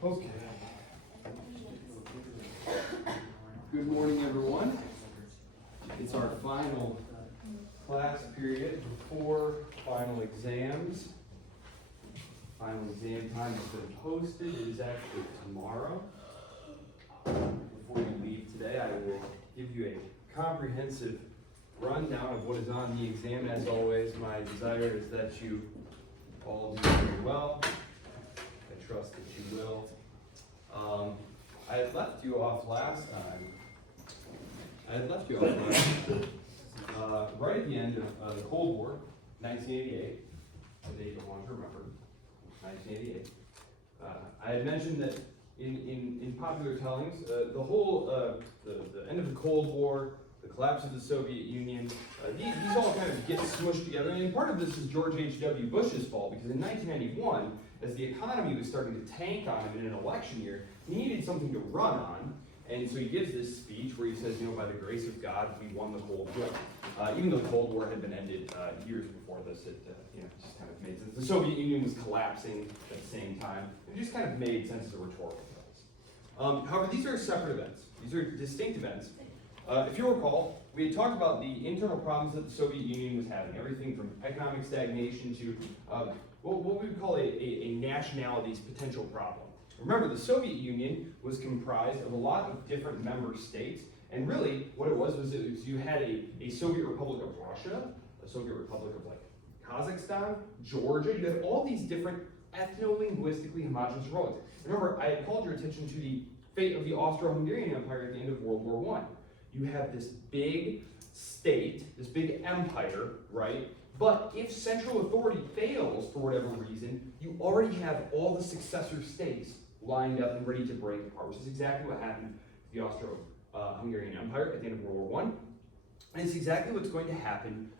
Okay. Good morning, everyone. It's our final class period before final exams. Final exam time has been posted. It is actually tomorrow. Before you leave today, I will give you a comprehensive rundown of what is on the exam. As always, my desire is that you all do very well. I trust that you will. I had left you off last time. Right at the end of the Cold War, 1988. A date I want to remember. 1988. I had mentioned that in popular tellings, the end of the Cold War, the collapse of the Soviet Union, these all kind of get smushed together. And part of this is George H.W. Bush's fault, because in 1991, as the economy was starting to tank on him in an election year, he needed something to run on. And so he gives this speech where he says, by the grace of God, we won the Cold War. Even though the Cold War had been ended years before this, it just kind of made sense. The Soviet Union was collapsing at the same time. It just kind of made sense as a rhetorical phrase. However, these are separate events. These are distinct events. If you'll recall, we had talked about the internal problems that the Soviet Union was having, everything from economic stagnation to what we would call a nationality's potential problem. Remember, the Soviet Union was comprised of a lot of different member states, and really what it was you had a Soviet Republic of Russia, a Soviet Republic of Kazakhstan, Georgia. You had all these different ethno-linguistically homogeneous republics. Remember, I had called your attention to the fate of the Austro-Hungarian Empire at the end of World War I. You have this big state, this big empire, right? But if central authority fails for whatever reason, you already have all the successor states lined up and ready to break apart, which is exactly what happened to the Austro-Hungarian Empire at the end of World War I. And it's exactly what's going to happen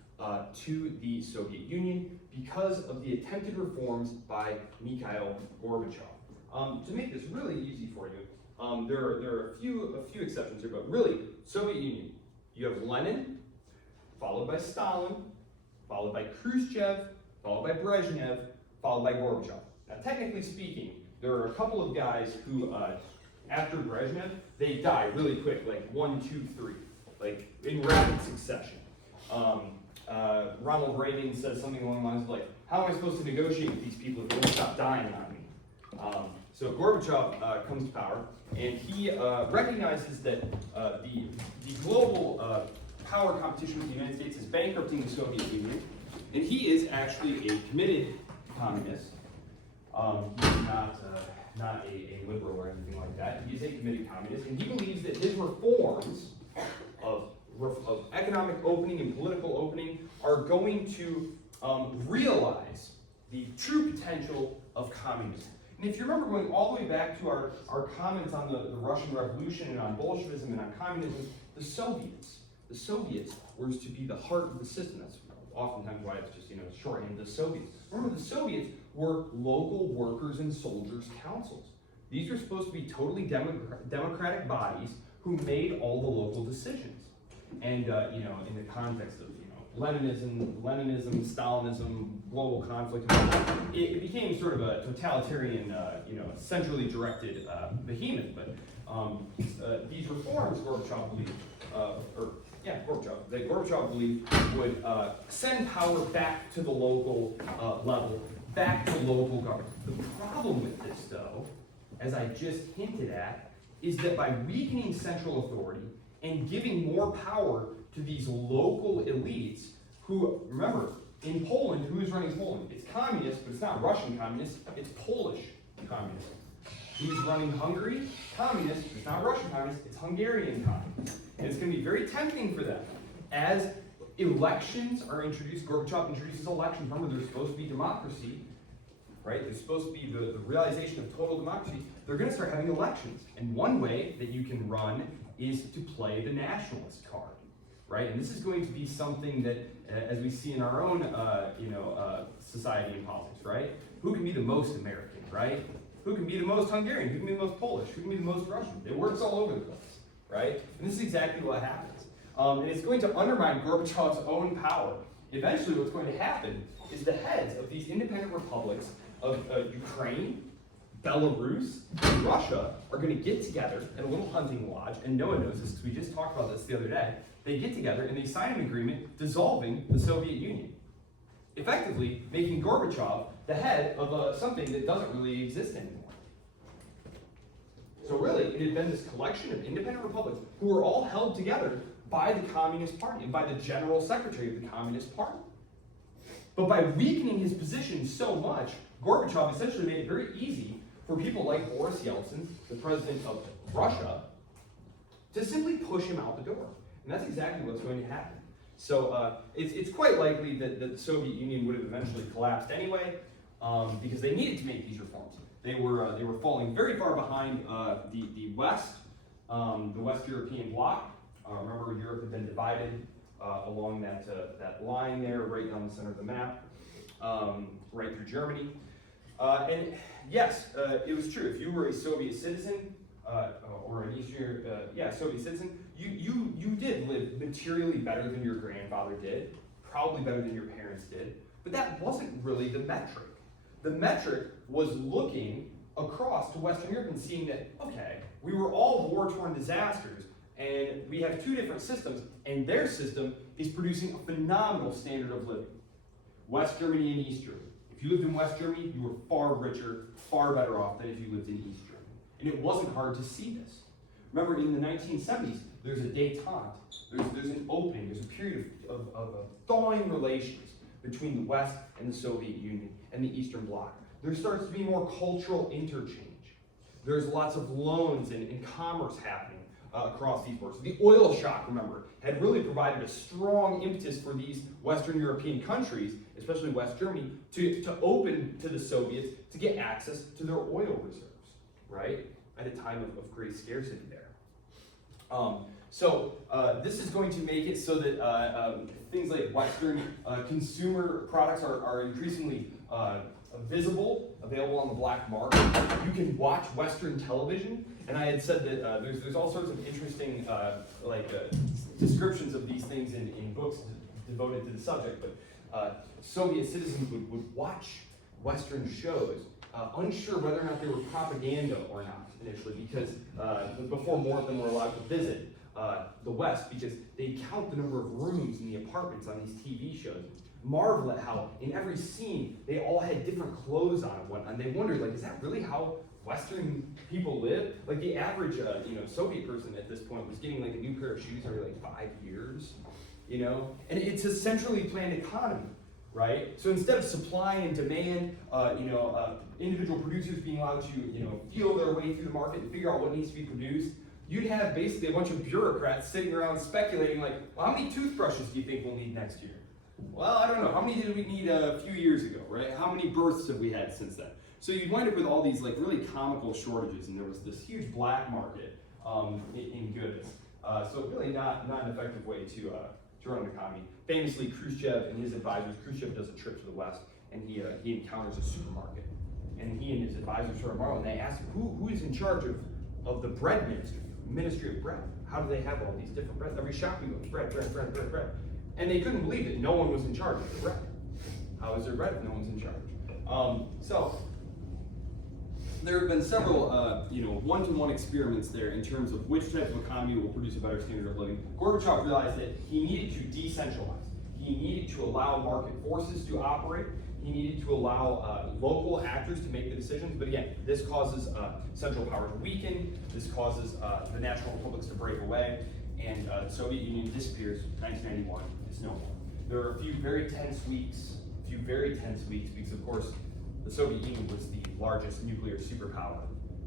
to the Soviet Union because of the attempted reforms by Mikhail Gorbachev. To make this really easy for you, there are a few exceptions here, but really, Soviet Union, you have Lenin, followed by Stalin, followed by Khrushchev, followed by Brezhnev, followed by Gorbachev. Now, technically speaking, there are a couple of guys who, after Brezhnev, they die really quick, like 1, 2, 3, in rapid succession. Ronald Reagan says something along the lines of how am I supposed to negotiate with these people if they won't stop dying on me? So Gorbachev comes to power, and he recognizes that the global power competition with the United States is bankrupting the Soviet Union, and he is actually a committed communist. He's not a liberal or anything like that. He is a committed communist, and he believes that his reforms of economic opening and political opening are going to realize the true potential of communism. And if you remember going all the way back to our comments on the Russian Revolution and on Bolshevism and on communism, the Soviets were to be the heart of the system. That's oftentimes why it's just shorthand, the Soviets. Remember, the Soviets were local workers and soldiers' councils. These were supposed to be totally democratic bodies who made all the local decisions. And in the context of Leninism, Stalinism, global conflict, it became sort of a totalitarian, centrally directed behemoth. But these reforms, Gorbachev believed would send power back to the local level, back to local government. The problem with this, though, as I just hinted at, is that by weakening central authority and giving more power to these local elites, who, remember, in Poland, who is running Poland? It's communist, but it's not Russian communist, it's Polish communism. Who's running Hungary? Communist, but it's not Russian communist, it's Hungarian communist. And it's going to be very tempting for them. As elections are introduced, Gorbachev introduces elections. Remember, there's supposed to be democracy, right? There's supposed to be the realization of total democracy. They're going to start having elections. And one way that you can run is to play the nationalist card. Right, and this is going to be something that, as we see in our own, society and politics, right? Who can be the most American, right? Who can be the most Hungarian? Who can be the most Polish? Who can be the most Russian? It works all over the place, right? And this is exactly what happens. And it's going to undermine Gorbachev's own power. Eventually, what's going to happen is the heads of these independent republics of Ukraine, Belarus and Russia are going to get together at a little hunting lodge, and no one knows this because we just talked about this the other day. They get together and they sign an agreement dissolving the Soviet Union, effectively making Gorbachev the head of something that doesn't really exist anymore. So really, it had been this collection of independent republics who were all held together by the Communist Party and by the General Secretary of the Communist Party. But by weakening his position so much, Gorbachev essentially made it very easy for people like Boris Yeltsin, the president of Russia, to simply push him out the door. And that's exactly what's going to happen. So it's quite likely that the Soviet Union would have eventually collapsed anyway, because they needed to make these reforms. They were falling very far behind the West, the West European bloc. Remember, Europe had been divided along that line there, right down the center of the map, right through Germany. And yes, it was true. If you were a Soviet citizen or an Eastern, Soviet citizen, you did live materially better than your grandfather did, probably better than your parents did. But that wasn't really the metric. The metric was looking across to Western Europe and seeing that, okay, we were all war-torn disasters, and we have two different systems, and their system is producing a phenomenal standard of living. West Germany and East Germany. If you lived in West Germany, you were far richer, far better off than if you lived in East Germany. And it wasn't hard to see this. Remember, in the 1970s, there's a détente. There's an opening, there's a period of thawing relations between the West and the Soviet Union and the Eastern Bloc. There starts to be more cultural interchange. There's lots of loans and commerce happening across these borders. The oil shock, remember, had really provided a strong impetus for these Western European countries, especially West Germany, to open to the Soviets to get access to their oil reserves, right? At a time of great scarcity there. This is going to make it so that things like Western consumer products are increasingly visible, available on the black market. You can watch Western television, and I had said that there's all sorts of interesting descriptions of these things in books devoted to the subject, but Soviet citizens would watch Western shows, unsure whether or not they were propaganda or not initially, because before more of them were allowed to visit the West, because they'd count the number of rooms in the apartments on these TV shows, marvel at how in every scene they all had different clothes on and whatnot, and they wondered, like, is that really how Western people live? Like, the average Soviet person at this point was getting like a new pair of shoes every like 5 years, and it's a centrally planned economy, right? So instead of supply and demand, individual producers being allowed to feel their way through the market and figure out what needs to be produced, you'd have basically a bunch of bureaucrats sitting around speculating like, well, how many toothbrushes do you think we'll need next year? Well, I don't know. How many did we need a few years ago, right? How many births have we had since then? So you'd wind up with all these like really comical shortages, and there was this huge black market in goods. So really not an effective way to run an economy. Famously, Khrushchev and his advisors, Khrushchev does a trip to the West, and he encounters a supermarket. And he and his advisors sort of marvel, and they ask him, who is in charge of the bread ministry of bread? How do they have all these different breads? Every shop you go, bread. And they couldn't believe that no one was in charge of the bread. How is there bread if no one's in charge? So there have been several one-to-one experiments there in terms of which type of economy will produce a better standard of living. Gorbachev realized that he needed to decentralize. He needed to allow market forces to operate. He needed to allow local actors to make the decisions. But again, this causes central power to weaken. This causes the national republics to break away. And the Soviet Union disappears. 1991, it's no more. There are a few very tense weeks, because of course the Soviet Union was the largest nuclear superpower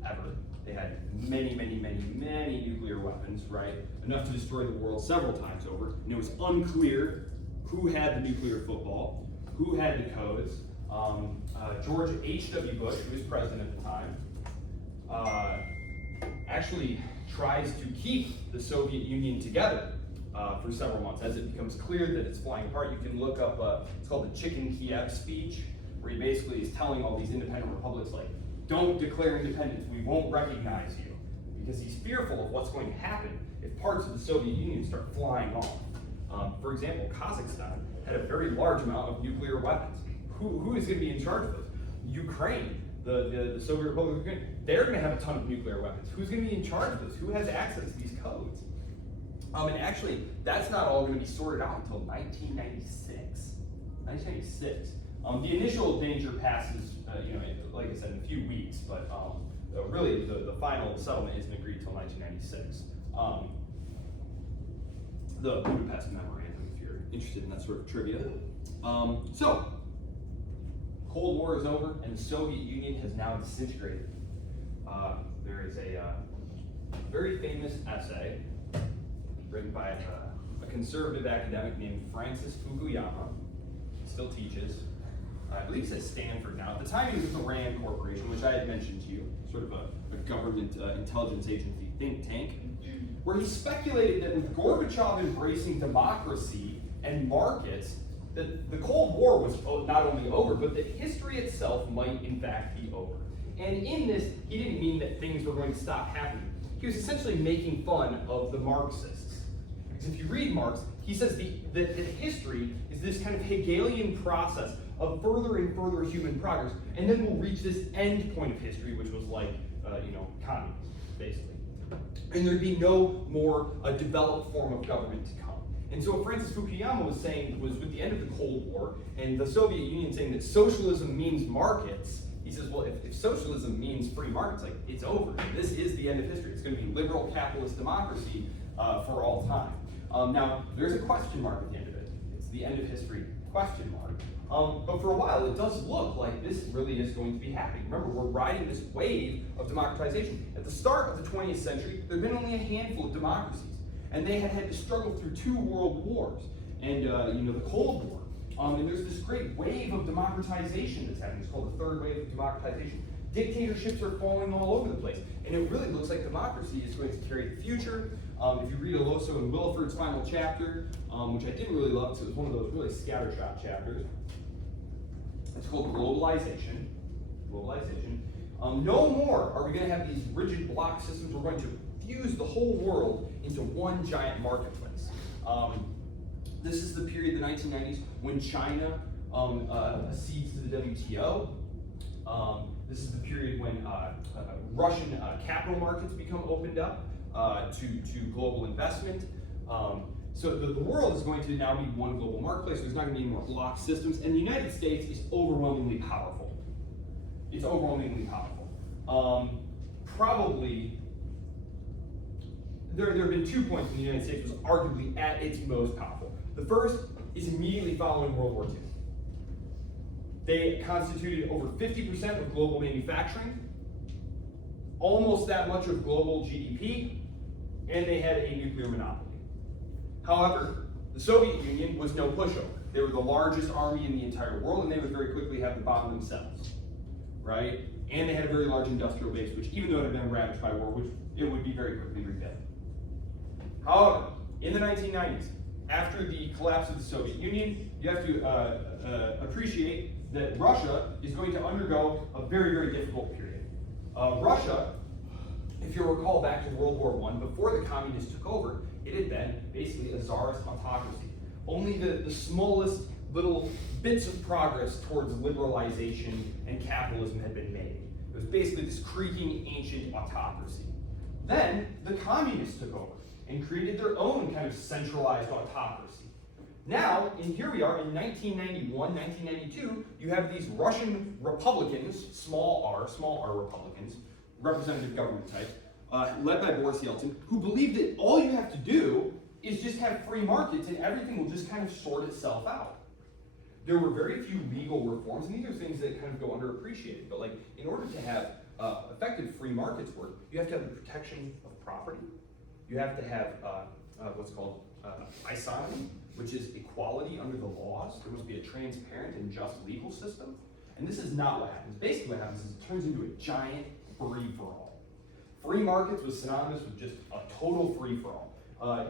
ever. They had many nuclear weapons, right? Enough to destroy the world several times over. And it was unclear who had the nuclear football, who had the codes. George H.W. Bush, who was president at the time, actually tries to keep the Soviet Union together for several months. As it becomes clear that it's flying apart, you can look up, it's called the Chicken Kiev speech, where he basically is telling all these independent republics, like, don't declare independence, we won't recognize you. Because he's fearful of what's going to happen if parts of the Soviet Union start flying off. For example, Kazakhstan had a very large amount of nuclear weapons. Who is going to be in charge of those? Ukraine the Soviet Republic of Ukraine, they're going to have a ton of nuclear weapons. Who's going to be in charge of this? Who has access to these codes? And actually, that's not all going to be sorted out until 1996. 1996. The initial danger passes, like I said, in a few weeks, but really the final settlement isn't agreed until 1996. The Budapest Memorandum, if you're interested in that sort of trivia. So, Cold War is over, and the Soviet Union has now disintegrated. There is a very famous essay written by a conservative academic named Francis Fukuyama. He still teaches. I believe he's at Stanford now. At the time, he was with the RAND Corporation, which I had mentioned to you, sort of a government intelligence agency think tank, where he speculated that with Gorbachev embracing democracy and markets, that the Cold War was not only over, but that history itself might in fact be over. And in this, he didn't mean that things were going to stop happening. He was essentially making fun of the Marxists. Because if you read Marx, he says that history is this kind of Hegelian process of further and further human progress, and then we'll reach this end point of history, which was like, communism, basically. And there'd be no more developed form of government to come. And so what Francis Fukuyama was saying was, with the end of the Cold War, and the Soviet Union saying that socialism means markets, he says, well, if socialism means free markets, like, it's over. This is the end of history. It's going to be liberal capitalist democracy for all time. Now, there's a question mark at the end of it. It's the end of history, question mark. But for a while, it does look like this really is going to be happening. Remember, we're riding this wave of democratization. At the start of the 20th century, there had been only a handful of democracies. And they had to struggle through 2 world wars and the Cold War. And there's this great wave of democratization that's happening. It's called the third wave of democratization. Dictatorships are falling all over the place. And it really looks like democracy is going to carry the future. If you read Aloso and Williford's final chapter, which I didn't really love because it was one of those really scattershot chapters, it's called globalization. Globalization. No more are we going to have these rigid block systems. We're going to fuse the whole world into one giant marketplace. This is the period, the 1990s, when China accedes to the WTO. This is the period when Russian capital markets become opened up to global investment. So the world is going to now be one global marketplace. There's not going to be any more block systems, and the United States is overwhelmingly powerful. It's overwhelmingly powerful. Probably, there have been 2 points when the United States was arguably at its most powerful. The first is immediately following World War II. They constituted over 50% of global manufacturing, almost that much of global GDP, and they had a nuclear monopoly. However, the Soviet Union was no pushover. They were the largest army in the entire world, and they would very quickly have the bomb themselves, right? And they had a very large industrial base, which, even though it had been ravaged by war, it would be very quickly rebuilt. However, in the 1990s, after the collapse of the Soviet Union, you have to appreciate that Russia is going to undergo a very, very difficult period. Russia, if you recall back to World War I, before the communists took over, it had been basically a czarist autocracy. Only the smallest little bits of progress towards liberalization and capitalism had been made. It was basically this creaking ancient autocracy. Then the communists took over and created their own kind of centralized autocracy. Now, here we are in 1991, 1992, you have these Russian Republicans, small r Republicans, representative government types, led by Boris Yeltsin, who believe that all you have to do is just have free markets and everything will just kind of sort itself out. There were very few legal reforms, and these are things that kind of go underappreciated, but like, in order to have effective free markets work, you have to have the protection of property. You have to have what's called isonomy, which is equality under the laws. There must be a transparent and just legal system. And this is not what happens. Basically what happens is it turns into a giant free-for-all. Free markets was synonymous with just a total free-for-all.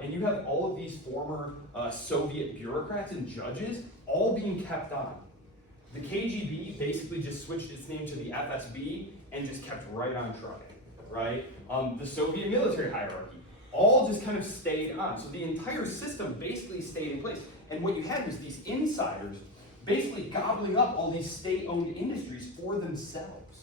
And you have all of these former Soviet bureaucrats and judges all being kept on. The KGB basically just switched its name to the FSB and just kept right on trucking, right? The Soviet military hierarchy all just kind of stayed on. So the entire system basically stayed in place. And what you had was these insiders basically gobbling up all these state-owned industries for themselves.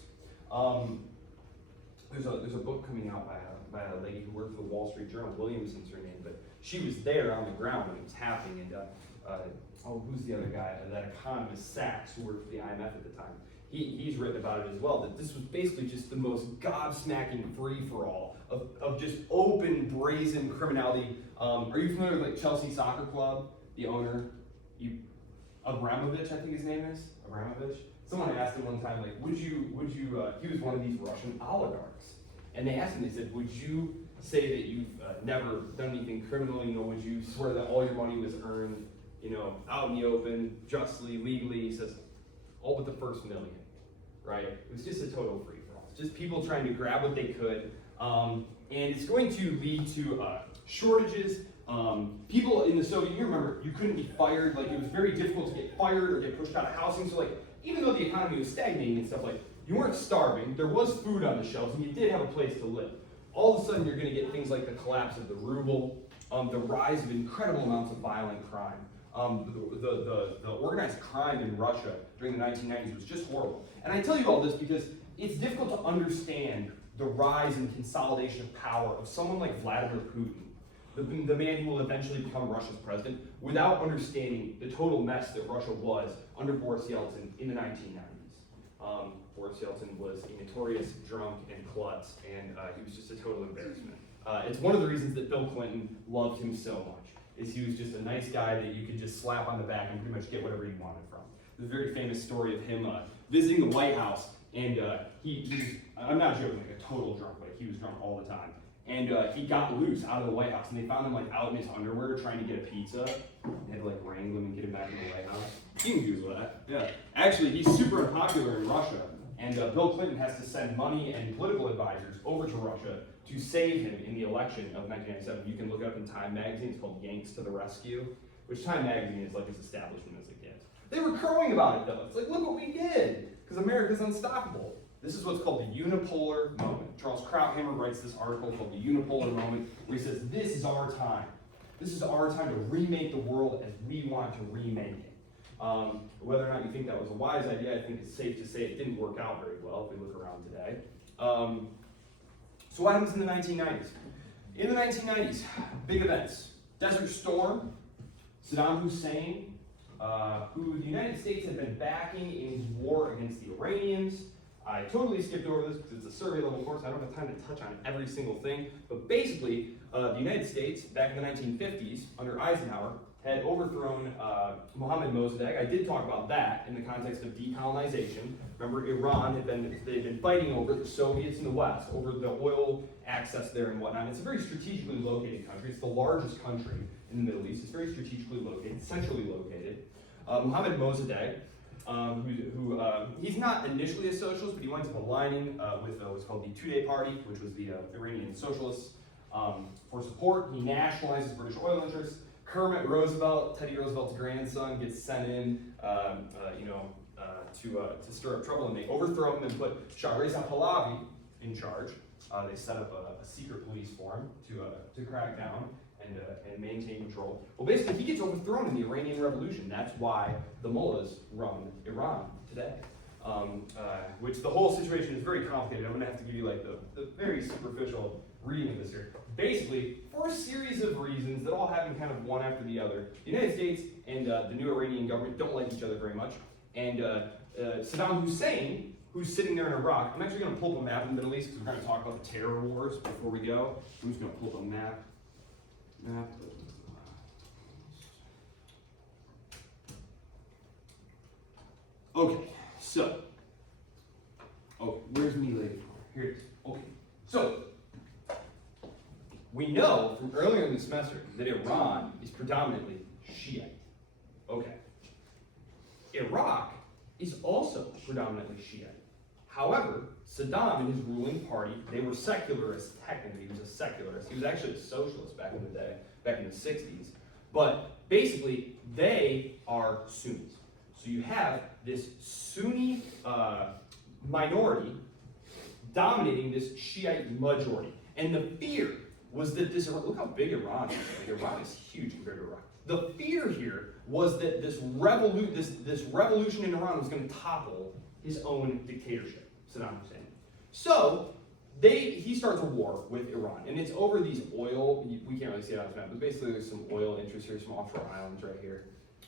There's a book coming out by a lady who worked for the Wall Street Journal, Williamson's her name, but she was there on the ground when it was happening, and who's the other guy? That economist, Sachs, who worked for the IMF at the time. He's written about it as well, that this was basically just the most gobsmacking free-for-all of just open, brazen criminality. Are you familiar with like Chelsea Soccer Club? The owner, Abramovich, I think his name is, Abramovich. Someone asked him one time, like, he was one of these Russian oligarchs. And they asked him, they said, would you say that you've never done anything criminal, would you swear that all your money was earned, out in the open, justly, legally? He says, all but the first million, right? It was just a total free-for-all. It's just people trying to grab what they could. And it's going to lead to shortages. People in the Soviet Union, remember, you couldn't be fired. Like, it was very difficult to get fired or get pushed out of housing. So, like, even though the economy was stagnating and stuff, like, you weren't starving, there was food on the shelves, and you did have a place to live. All of a sudden, you're going to get things like the collapse of the ruble, the rise of incredible amounts of violent crime. The organized crime in Russia during the 1990s was just horrible. And I tell you all this because it's difficult to understand the rise and consolidation of power of someone like Vladimir Putin, the man who will eventually become Russia's president, without understanding the total mess that Russia was under Boris Yeltsin in the 1990s. Boris Yeltsin was a notorious drunk and klutz, and he was just a total embarrassment. It's one of the reasons that Bill Clinton loved him so much, is he was just a nice guy that you could just slap on the back and pretty much get whatever you wanted from. There's a very famous story of him visiting the White House, and he was, I'm not joking, like a total drunk, like he was drunk all the time. And he got loose out of the White House, and they found him like out in his underwear trying to get a pizza. They had to like wrangle him and get him back in the White House. You can Google that. Yeah. Actually, he's super unpopular in Russia, and Bill Clinton has to send money and political advisors over to Russia to save him in the election of 1997. You can look it up in Time magazine. It's called Yanks to the Rescue, which Time magazine is like as establishment as it gets. They were crowing about it though. It's like, look what we did, because America's unstoppable. This is what's called the unipolar moment. Charles Krauthammer writes this article called the unipolar moment, where he says, this is our time. This is our time to remake the world as we want to remake it. Whether or not you think that was a wise idea, I think it's safe to say it didn't work out very well if we look around today. So what happens in the 1990s? In the 1990s, big events. Desert Storm, Saddam Hussein, who the United States had been backing in his war against the Iranians. I totally skipped over this because it's a survey level course. I don't have time to touch on every single thing. But basically, the United States, back in the 1950s, under Eisenhower, had overthrown Mohammad Mossadegh. I did talk about that in the context of decolonization. Remember, Iran they'd been fighting over the Soviets in the West, over the oil access there and whatnot. It's a very strategically located country. It's the largest country in the Middle East. It's very strategically located, centrally located. Mohammad Mossadegh, he's not initially a socialist, but he winds up aligning with what's called the Tudeh Party, which was the Iranian socialists, for support. He nationalizes British oil interests. Kermit Roosevelt, Teddy Roosevelt's grandson, gets sent in, to stir up trouble, and they overthrow him and put Shah Reza Pahlavi in charge. They set up a secret police for him to crack down and maintain control. Well, basically, he gets overthrown in the Iranian Revolution. That's why the mullahs run Iran today. Which the whole situation is very complicated. I'm going to have to give you like the very superficial reading of this here. Basically, for a series of reasons that all happen kind of one after the other, the United States and the new Iranian government don't like each other very much. And Saddam Hussein, who's sitting there in Iraq, I'm actually going to pull up a map of the Middle East because we're going to talk about the terror wars before we go. I'm just going to pull up a map. Okay, so, where's me lady? Here it is. Okay, so, we know from earlier in the semester that Iran is predominantly Shiite. Okay. Iraq is also predominantly Shiite. However, Saddam and his ruling party, they were secularists technically. He was a secularist. He was actually a socialist back in the day, back in the 60s. But basically, they are Sunnis. So you have this Sunni minority dominating this Shiite majority. And the fear was that look how big Iran is. Like, Iran is huge compared to Iraq. The fear here was that this revolution in Iran was going to topple his own dictatorship, Saddam Hussein. So he starts a war with Iran, and it's over these oil, we can't really see it on this map, but basically there's some oil interests here, some offshore islands right here.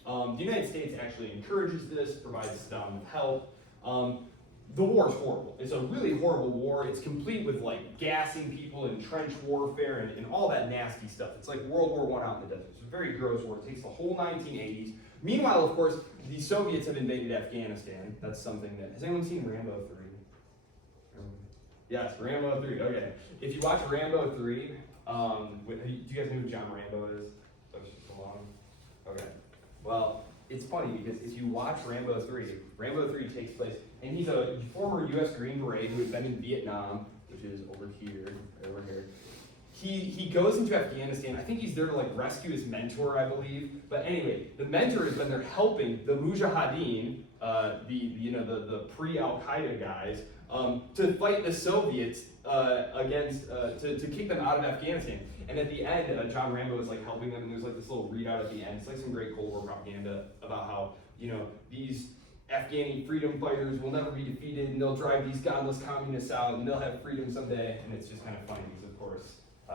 The United States actually encourages this, provides Saddam with help. The war is horrible. It's a really horrible war. It's complete with like gassing people and trench warfare and all that nasty stuff. It's like World War I out in the desert. It's a very gross war. It takes the whole 1980s. Meanwhile, of course, the Soviets have invaded Afghanistan. That's something that, has anyone seen Rambo 3? Yes, Rambo 3, okay. If you watch Rambo 3, do you guys know who John Rambo is? Okay. Well, it's funny because if you watch Rambo 3 takes place, and he's a former U.S. Green Beret who had been in Vietnam, which is over here. He goes into Afghanistan. I think he's there to like rescue his mentor, I believe. But anyway, the mentor has been there helping the Mujahideen, the pre-Al Qaeda guys, to fight the Soviets to kick them out of Afghanistan. And at the end, John Rambo is like helping them, and there's like this little readout at the end. It's like some great Cold War propaganda about how these Afghani freedom fighters will never be defeated, and they'll drive these godless communists out, and they'll have freedom someday. And it's just kind of funny because, of course,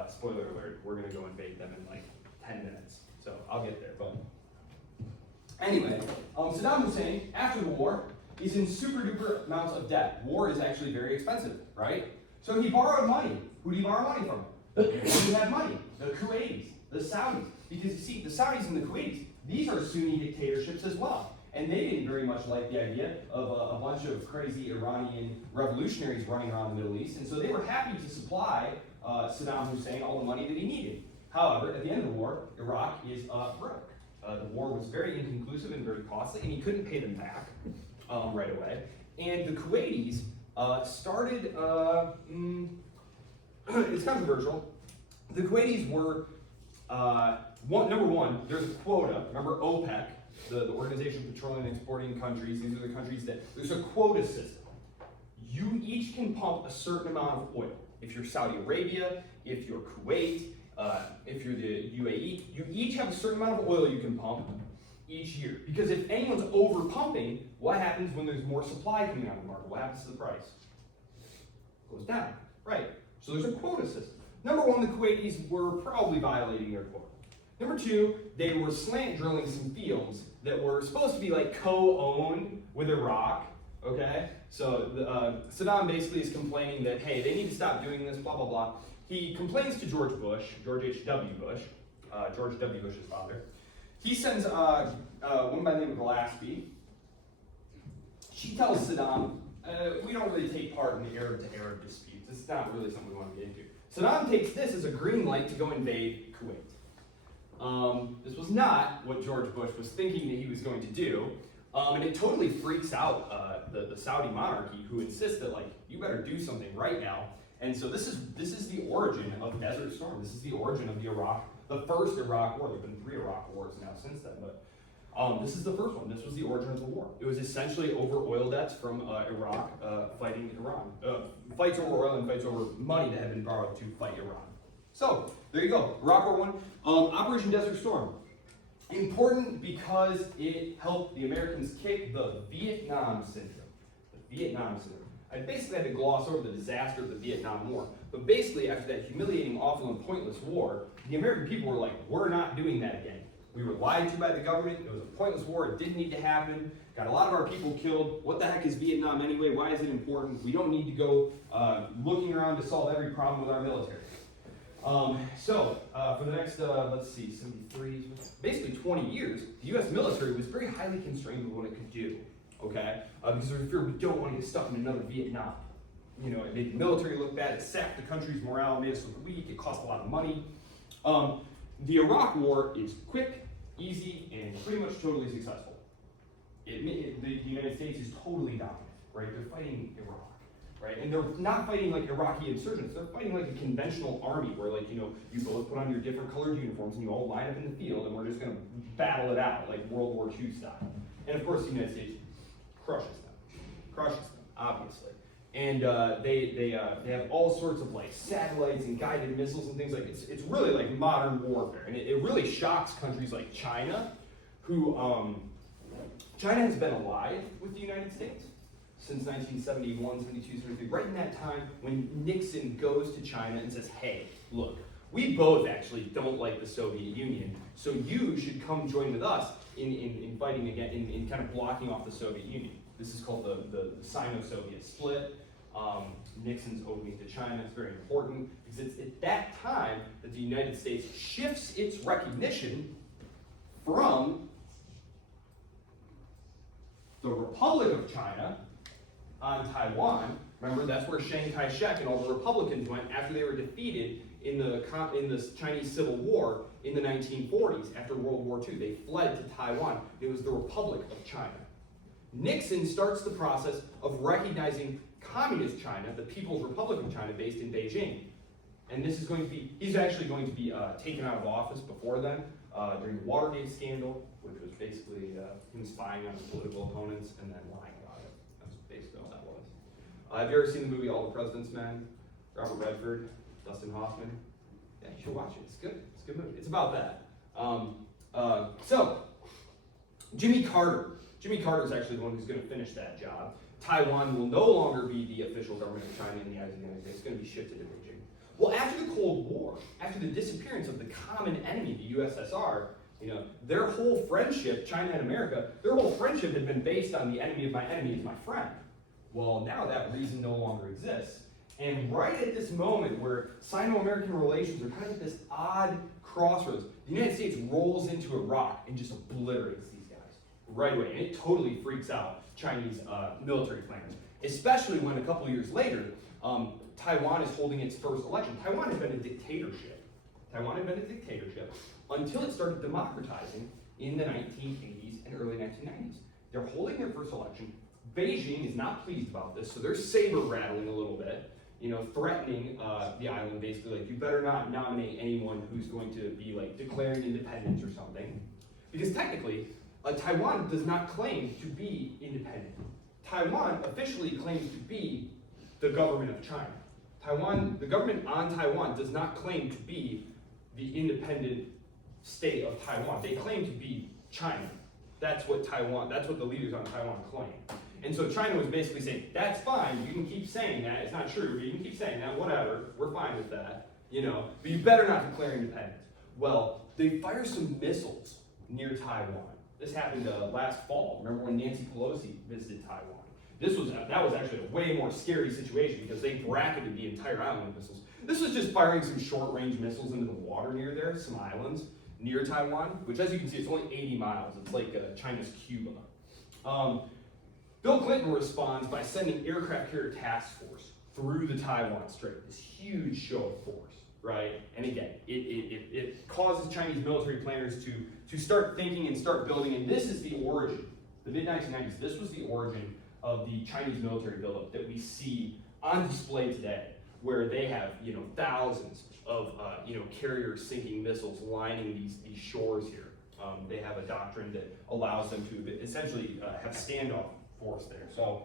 spoiler alert, we're gonna go invade them in like 10 minutes. So I'll get there, but anyway, Saddam Hussein, after the war, is in super duper amounts of debt. War is actually very expensive, right? So he borrowed money. Who did he borrow money from? Who had money? The Kuwaitis, the Saudis. Because you see, the Saudis and the Kuwaitis, these are Sunni dictatorships as well. And they didn't very much like the idea of a bunch of crazy Iranian revolutionaries running around the Middle East. And so they were happy to supply Saddam Hussein all the money that he needed. However, at the end of the war, Iraq is broke. The war was very inconclusive and very costly, and he couldn't pay them back right away. And the Kuwaitis started, it's controversial. The Kuwaitis were, number one, there's a quota. Remember OPEC, the Organization of Petroleum and Exporting Countries. These are the countries that, there's a quota system. You each can pump a certain amount of oil. If you're Saudi Arabia, if you're Kuwait, if you're the UAE, you each have a certain amount of oil you can pump each year. Because if anyone's over pumping, what happens when there's more supply coming out of the market? What happens to the price? It goes down, right? So there's a quota system. Number one, the Kuwaitis were probably violating their quota. Number two, they were slant drilling some fields that were supposed to be like co-owned with Iraq, okay? So Saddam basically is complaining that, hey, they need to stop doing this, blah, blah, blah. He complains to George Bush, George H.W. Bush, George W. Bush's father. He sends a woman by the name of Gillespie. She tells Saddam, we don't really take part in the Arab-to-Arab disputes. It's not really something we want to get into. Saddam takes this as a green light to go invade Kuwait. This was not what George Bush was thinking that he was going to do, and it totally freaks out the Saudi monarchy, who insists that like you better do something right now. And so this is the origin of Desert Storm. This is the origin of the first Iraq war. There've been 3 Iraq wars now since then, but this is the first one. This was the origin of the war. It was essentially over oil debts from Iraq fighting Iran. Fights over oil and fights over money that had been borrowed to fight Iran. So, there you go. Iraq War I. Operation Desert Storm. Important because it helped the Americans kick the Vietnam syndrome. The Vietnam syndrome. I basically had to gloss over the disaster of the Vietnam War. But basically, after that humiliating, awful, and pointless war, the American people were like, we're not doing that again. We were lied to by the government. It was a pointless war. It didn't need to happen. Got a lot of our people killed. What the heck is Vietnam anyway? Why is it important? We don't need to go looking around to solve every problem with our military. For the next, 73, basically 20 years, the U.S. military was very highly constrained with what it could do, okay? Because we feared we don't want to get stuck in another Vietnam. You know, it made the military look bad, it sapped the country's morale, made us look weak, it cost a lot of money. The Iraq War is quick, easy, and pretty much totally successful. The United States is totally dominant, right? They're fighting Iraq. Right? And they're not fighting like Iraqi insurgents, they're fighting like a conventional army where like, you both put on your different colored uniforms and you all line up in the field and we're just gonna battle it out like World War II style. And of course the United States crushes them, obviously. And they have all sorts of like satellites and guided missiles and things like it's really like modern warfare. And it really shocks countries like China, who, China has been allied with the United States. since 1971, 72, 73, right in that time when Nixon goes to China and says, hey, look, we both actually don't like the Soviet Union, so you should come join with us in fighting again, in kind of blocking off the Soviet Union. This is called the Sino-Soviet split. Nixon's opening to China is very important because it's at that time that the United States shifts its recognition from the Republic of China on Taiwan. Remember, that's where Chiang Kai-shek and all the Republicans went after they were defeated in the Chinese Civil War in the 1940s after World War II. They fled to Taiwan. It was the Republic of China. Nixon starts the process of recognizing Communist China, the People's Republic of China, based in Beijing. And this is going to be, he's actually going to be taken out of office before then, during the Watergate scandal, which was basically him spying on his political opponents and then lying about it. That's basically all that was. Have you ever seen the movie All the President's Men? Robert Redford, Dustin Hoffman? Yeah, you should watch it. It's good. It's a good movie. It's about that. So, Jimmy Carter. Jimmy Carter is actually the one who's going to finish that job. Taiwan will no longer be the official government of China in the eyes of the United States. It's going to be shifted to Beijing. Well, after the Cold War, after the disappearance of the common enemy, the USSR, their whole friendship, China and America, their whole friendship had been based on the enemy of my enemy is my friend. Well, now that reason no longer exists. And right at this moment where Sino-American relations are kind of at this odd crossroads, the United States rolls into Iraq and just obliterates these guys right away. And it totally freaks out Chinese military planners, especially when a couple years later, Taiwan is holding its first election. Taiwan had been a dictatorship. Until it started democratizing in the 1980s and early 1990s. They're holding their first election. Beijing is not pleased about this, so they're saber rattling a little bit, threatening the island, basically like, you better not nominate anyone who's going to be like declaring independence or something. Because technically, Taiwan does not claim to be independent. Taiwan officially claims to be the government of China. The government on Taiwan does not claim to be the independent state of Taiwan. They claim to be China. That's what the leaders on Taiwan claim. And so China was basically saying, that's fine, you can keep saying that, it's not true, but you can keep saying that, whatever, we're fine with that, but you better not declare independence. Well, they fire some missiles near Taiwan. This happened last fall. Remember when Nancy Pelosi visited Taiwan? That was actually a way more scary situation because they bracketed the entire island with missiles. This was just firing some short-range missiles into the water near there, some islands near Taiwan, which as you can see, it's only 80 miles. It's like China's Cuba. Bill Clinton responds by sending aircraft carrier task force through the Taiwan Strait, this huge show of force, right? And again, it causes Chinese military planners to start thinking and start building, and this is the origin, the mid-1990s, this was the origin of the Chinese military buildup that we see on display today, where they have, thousands of, carrier sinking missiles lining these shores here. They have a doctrine that allows them to essentially have standoff force there. So,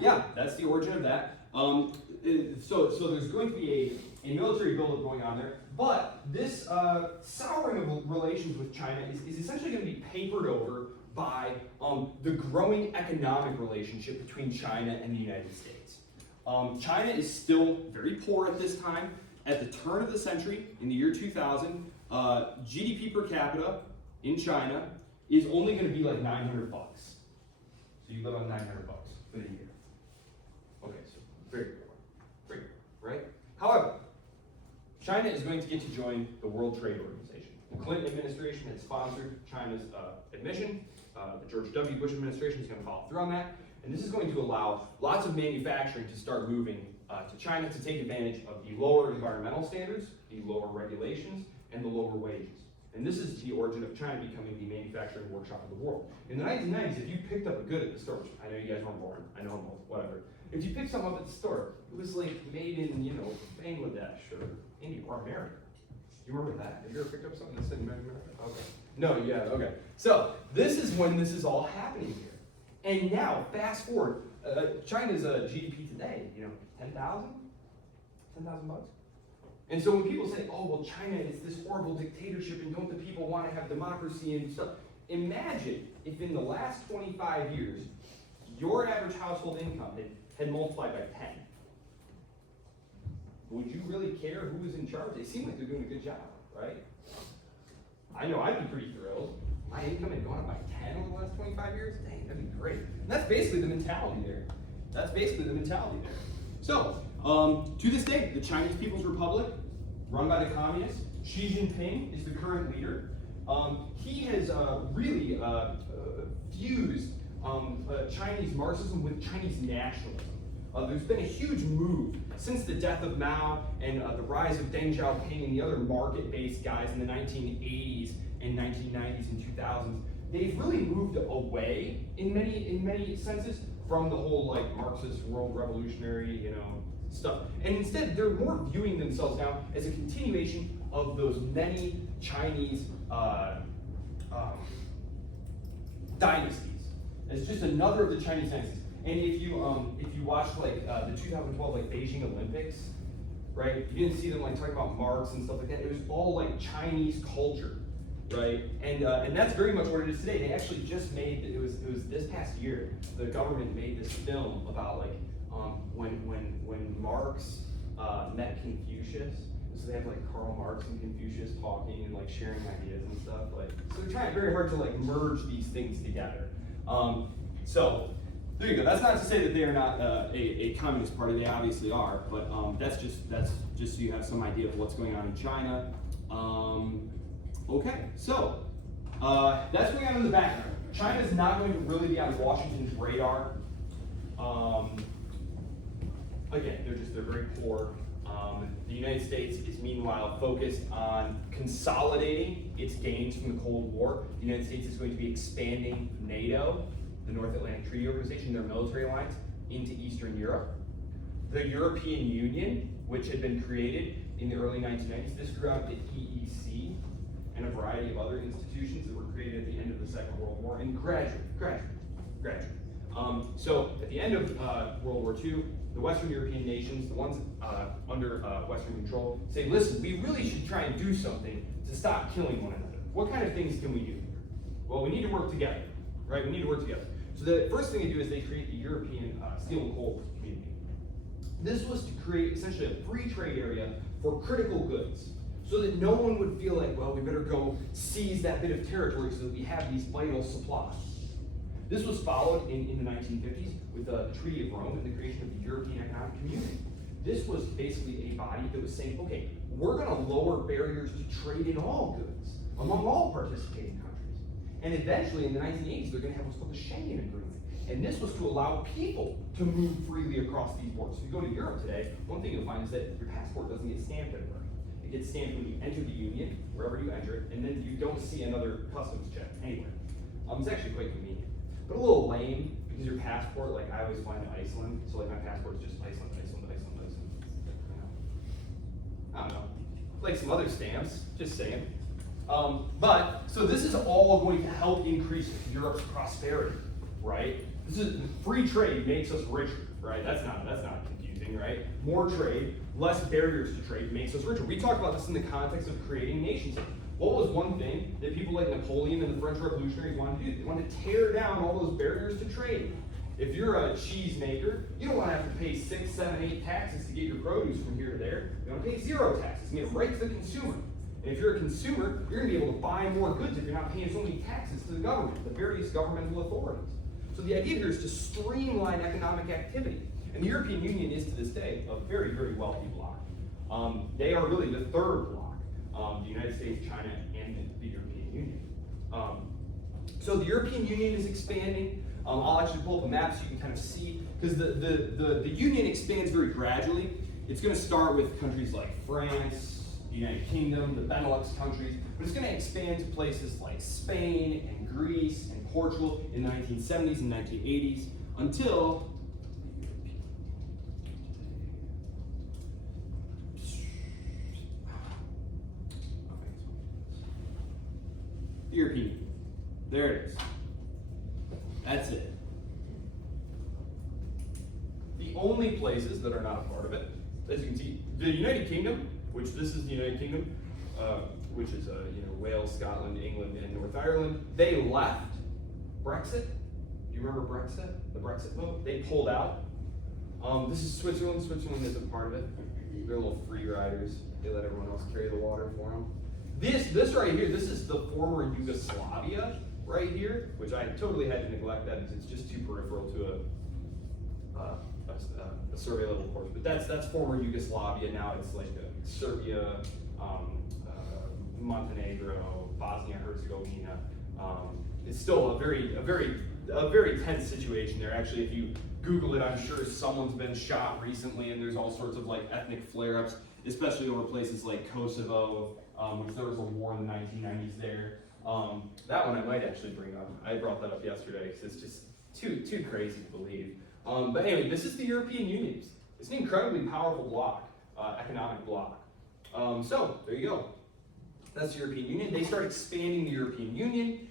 yeah, that's the origin of that. So there's going to be a military buildup going on there, but this souring of relations with China is essentially going to be papered over by the growing economic relationship between China and the United States. China is still very poor at this time. At the turn of the century, in the year 2000, GDP per capita in China is only going to be like $900. So you live on $900 for the year. Okay, so very poor, right? However, China is going to get to join the World Trade Organization. The Clinton administration had sponsored China's admission. The George W. Bush administration is going to follow through on that. And this is going to allow lots of manufacturing to start moving to China to take advantage of the lower environmental standards, the lower regulations, and the lower wages. And this is the origin of China becoming the manufacturing workshop of the world. In the 1990s, if you picked up a good at the store, which I know you guys weren't born, I know I'm old, whatever. If you picked something up at the store, it was like made in, Bangladesh or India or America. You remember that? Have you ever picked up something that said made in America? Okay. No, yeah, okay. So this is when this is all happening here. And now, fast forward, China's GDP today, 10,000? 10,000 bucks? And so when people say, oh, well, China is this horrible dictatorship and don't the people want to have democracy and stuff, imagine if in the last 25 years, your average household income had multiplied by 10, would you really care who was in charge? They seem like they're doing a good job, right? I know I'd be pretty thrilled. My income had gone up by 10 over the last 25 years. Dang, that'd be great. And that's basically the mentality there. So, to this day, the Chinese People's Republic, run by the communists, Xi Jinping is the current leader. He has really fused Chinese Marxism with Chinese nationalism. There's been a huge move since the death of Mao and the rise of Deng Xiaoping and the other market-based guys in the 1980s and 1990s and 2000s. They've really moved away in many senses from the whole like Marxist world revolutionary, stuff. And instead, they're more viewing themselves now as a continuation of those many Chinese dynasties. It's just another of the Chinese dynasties. And if you watch like the 2012 like Beijing Olympics, right? You didn't see them like talking about Marx and stuff like that. It was all like Chinese culture, right? And that's very much what it is today. They actually just made it was this past year. The government made this film about like when Marx met Confucius. So they have like Karl Marx and Confucius talking and like sharing ideas and stuff. Like so they're trying very hard to like merge these things together. So there you go. That's not to say that they are not a communist party. They obviously are, but that's just so you have some idea of what's going on in China. Okay, so that's going on in the background. China is not going to really be on Washington's radar. Again, they're very poor. The United States is meanwhile focused on consolidating its gains from the Cold War. The United States is going to be expanding NATO, the North Atlantic Treaty Organization, their military alliance, into Eastern Europe. The European Union, which had been created in the early 1990s, this grew out of the EEC and a variety of other institutions that were created at the end of the Second World War, and gradually. So at the end of World War II, the Western European nations, the ones under Western control, say, listen, we really should try and do something to stop killing one another. What kind of things can we do? Well, we need to work together, right? We need to work together. So the first thing they do is they create the European Steel and Coal Community. This was to create essentially a free trade area for critical goods, so that no one would feel like, well, we better go seize that bit of territory so that we have these vital supplies. This was followed in the 1950s with the Treaty of Rome and the creation of the European Economic Community. This was basically a body that was saying, okay, we're going to lower barriers to trade in all goods among all participating countries. And eventually, in the 1980s, they're going to have what's called the Schengen Agreement. And this was to allow people to move freely across these borders. So if you go to Europe today, one thing you'll find is that your passport doesn't get stamped anywhere. It gets stamped when you enter the Union, wherever you enter it, and then you don't see another customs check anywhere. It's actually quite convenient. But a little lame, because your passport, like I always fly to Iceland, so like my passport is just Iceland. I don't know, like some other stamps, just saying. But, so this is all going to help increase Europe's prosperity, right? This is, free trade makes us richer, right? That's not confusing, right? More trade, less barriers to trade makes us richer. We talked about this in the context of creating nation states. What was one thing that people like Napoleon and the French revolutionaries wanted to do? They wanted to tear down all those barriers to trade. If you're a cheese maker, you don't want to have to pay 6, 7, 8 taxes to get your produce from here to there. You want to pay 0 taxes and get it right to the consumer. And if you're a consumer, you're going to be able to buy more goods if you're not paying so many taxes to the government, the various governmental authorities. So the idea here is to streamline economic activity. And the European Union is to this day a very, very wealthy bloc. They are really the third bloc. The United States, China, and the European Union. So the European Union is expanding. I'll actually pull up a map so you can kind of see, because the Union expands very gradually. It's going to start with countries like France, the United Kingdom, the Benelux countries, but it's going to expand to places like Spain and Greece and Portugal in the 1970s and 1980s until the European Union. There it is. That's it. The only places that are not a part of it, as you can see, the United Kingdom, which this is the United Kingdom, which is Wales, Scotland, England, and North Ireland, they left. Brexit, you You remember Brexit? The Brexit vote? They pulled out. This is Switzerland. Switzerland isn't part of it. They're little free riders. They let everyone else carry the water for them. This right here, this is the former Yugoslavia right here, which I totally had to neglect that because it's just too peripheral to a survey level course. But that's former Yugoslavia. Now it's like Serbia, Montenegro, Bosnia Herzegovina. It's still a very tense situation there. Actually, if you Google it, I'm sure someone's been shot recently, and there's all sorts of like ethnic flare-ups, especially over places like Kosovo, which there was a war in the 1990s there. That one I might actually bring up. I brought that up yesterday because it's just too crazy to believe. But anyway, this is the European Union. It's an incredibly powerful bloc, economic bloc. So there you go. That's the European Union. They start expanding the European Union.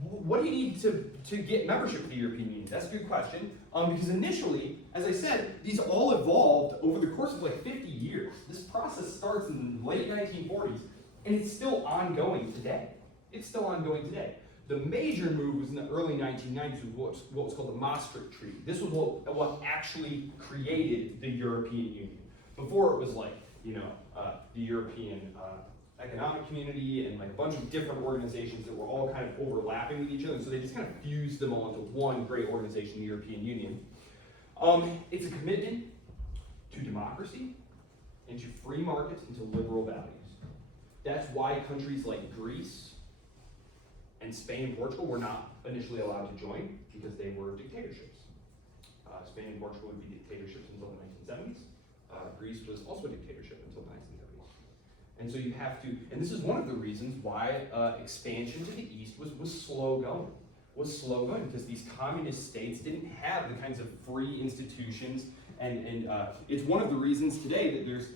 What do you need to get membership of the European Union? That's a good question. Because initially, as I said, these all evolved over the course of like 50 years. This process starts in the late 1940s, and it's still ongoing today. It's still ongoing today. The major move was in the early 1990s with what was called the Maastricht Treaty. This was what actually created the European Union. Before it was like, the European Economic Community and like a bunch of different organizations that were all kind of overlapping with each other. So they just kind of fused them all into one great organization, the European Union. It's a commitment to democracy and to free markets and to liberal values. That's why countries like Greece and Spain and Portugal were not initially allowed to join because they were dictatorships. Spain and Portugal would be dictatorships until the 1970s. Greece was also a dictatorship until the 1970s. And so you have to, and this is one of the reasons why expansion to the east was slow going, because these communist states didn't have the kinds of free institutions, and it's one of the reasons today that there's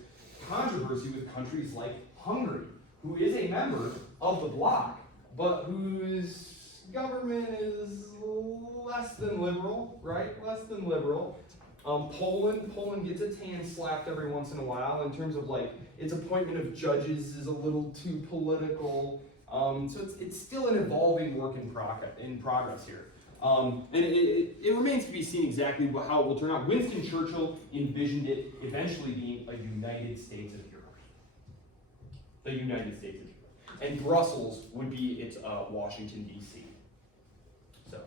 controversy with countries like Hungary, who is a member of the bloc, but whose government is less than liberal, right? Less than liberal. Poland gets its hand slapped every once in a while in terms of like its appointment of judges is a little too political. So it's still an evolving work in progress here. And it remains to be seen exactly how it will turn out. Winston Churchill envisioned it eventually being a United States of Europe. The United States of Europe. And Brussels would be its Washington, D.C. So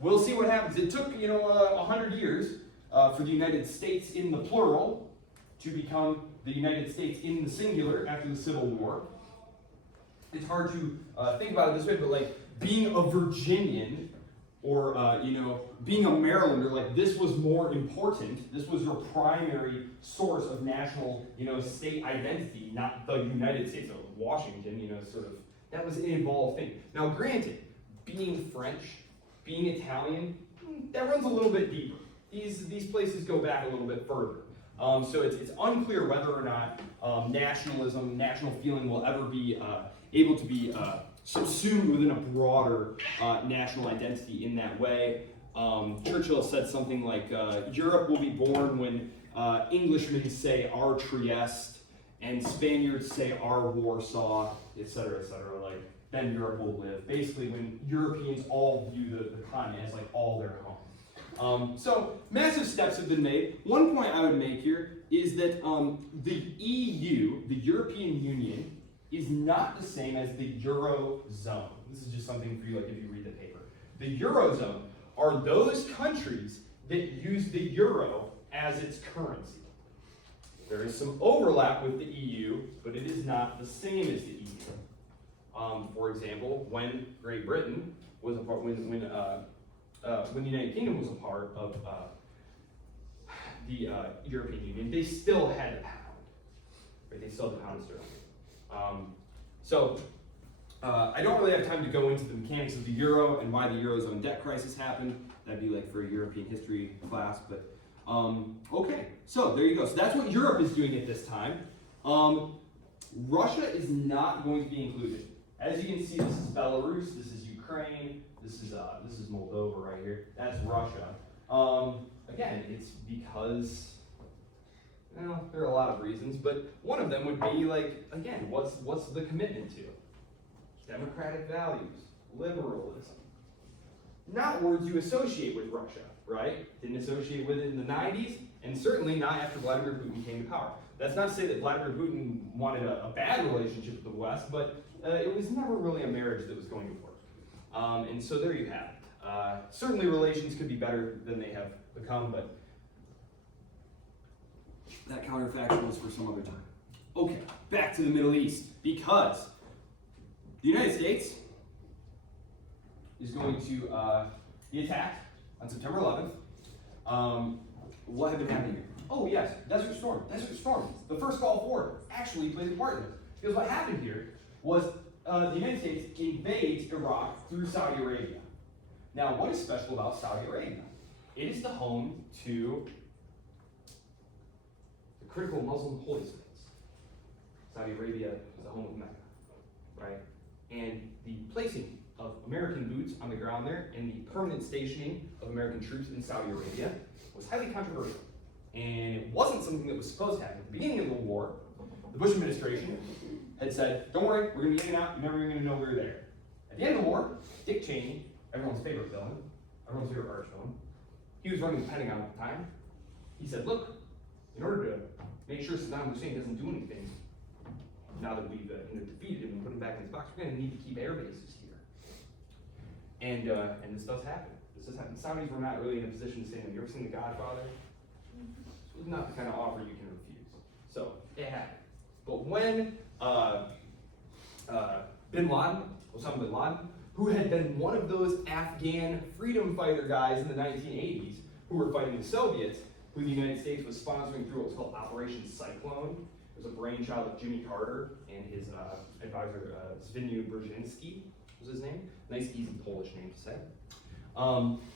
we'll see what happens. It took 100 years for the United States in the plural to become the United States in the singular after the Civil War. It's hard to think about it this way, but like being a Virginian or being a Marylander, like this was more important. This was your primary source of national, state identity, not the United States of Washington. That was an involved thing. Now, granted, being French, being Italian, that runs a little bit deeper. These places go back a little bit further. So it's unclear whether or not nationalism, national feeling will ever be able to be subsumed within a broader national identity in that way. Churchill said something like, Europe will be born when Englishmen say our Trieste and Spaniards say our Warsaw, etc., like, then Europe will live. Basically, when Europeans all view the continent as like all their home. So massive steps have been made. One point I would make here is that the EU, the European Union, is not the same as the Eurozone. This is just something for you, like if you read the paper. The Eurozone are those countries that use the euro as its currency. There is some overlap with the EU, but it is not the same as the EU. For example, when Great Britain was a part, when the United Kingdom was a part of the European Union, they still had the pound. Right? They still had the pound sterling. I don't really have time to go into the mechanics of the euro and why the Eurozone debt crisis happened. That'd be like for a European history class, but okay. So there you go. So that's what Europe is doing at this time. Russia is not going to be included. As you can see, this is Belarus, this is Ukraine, this is Moldova right here. That's Russia. Again, it's because there are a lot of reasons, but one of them would be like, again, what's the commitment to? Democratic values, liberalism. not words you associate with Russia, right? Didn't associate with it in the 90s, and certainly not after Vladimir Putin came to power. That's not to say that Vladimir Putin wanted a bad relationship with the West, but it was never really a marriage that was going to work. And so there you have it. Certainly relations could be better than they have become, but that counterfactual is for some other time. Okay, back to the Middle East, because the United States is going to be attacked on September 11th. What had been happening here? Oh yes, Desert Storm. Desert Storm. The first Gulf War actually played a part in this. Because what happened here was the United States invades Iraq through Saudi Arabia. Now, what is special about Saudi Arabia? It is the home to the critical Muslim holy sites. Saudi Arabia is the home of Mecca, right? And the placing of American boots on the ground there and the permanent stationing of American troops in Saudi Arabia was highly controversial. And it wasn't something that was supposed to happen. At the beginning of the war, the Bush administration had said, don't worry, we're going to be in and out, you're never even going to know we were there. At the end of the war, Dick Cheney, everyone's favorite villain, everyone's favorite arch villain, he was running the Pentagon at the time. He said, look, in order to make sure Saddam Hussein doesn't do anything, now that we've defeated him and put him back in his box, we're going to need to keep air bases here. And this does happen. This does happen. Saudis were not really in a position to say, have you ever seen The Godfather? This was not the kind of offer you can refuse. So, it happened. But when Osama bin Laden, who had been one of those Afghan freedom fighter guys in the 1980s who were fighting the Soviets, who the United States was sponsoring through what was called Operation Cyclone. It was a brainchild of Jimmy Carter and his advisor, Zbigniew Brzezinski was his name. Nice, easy Polish name to say.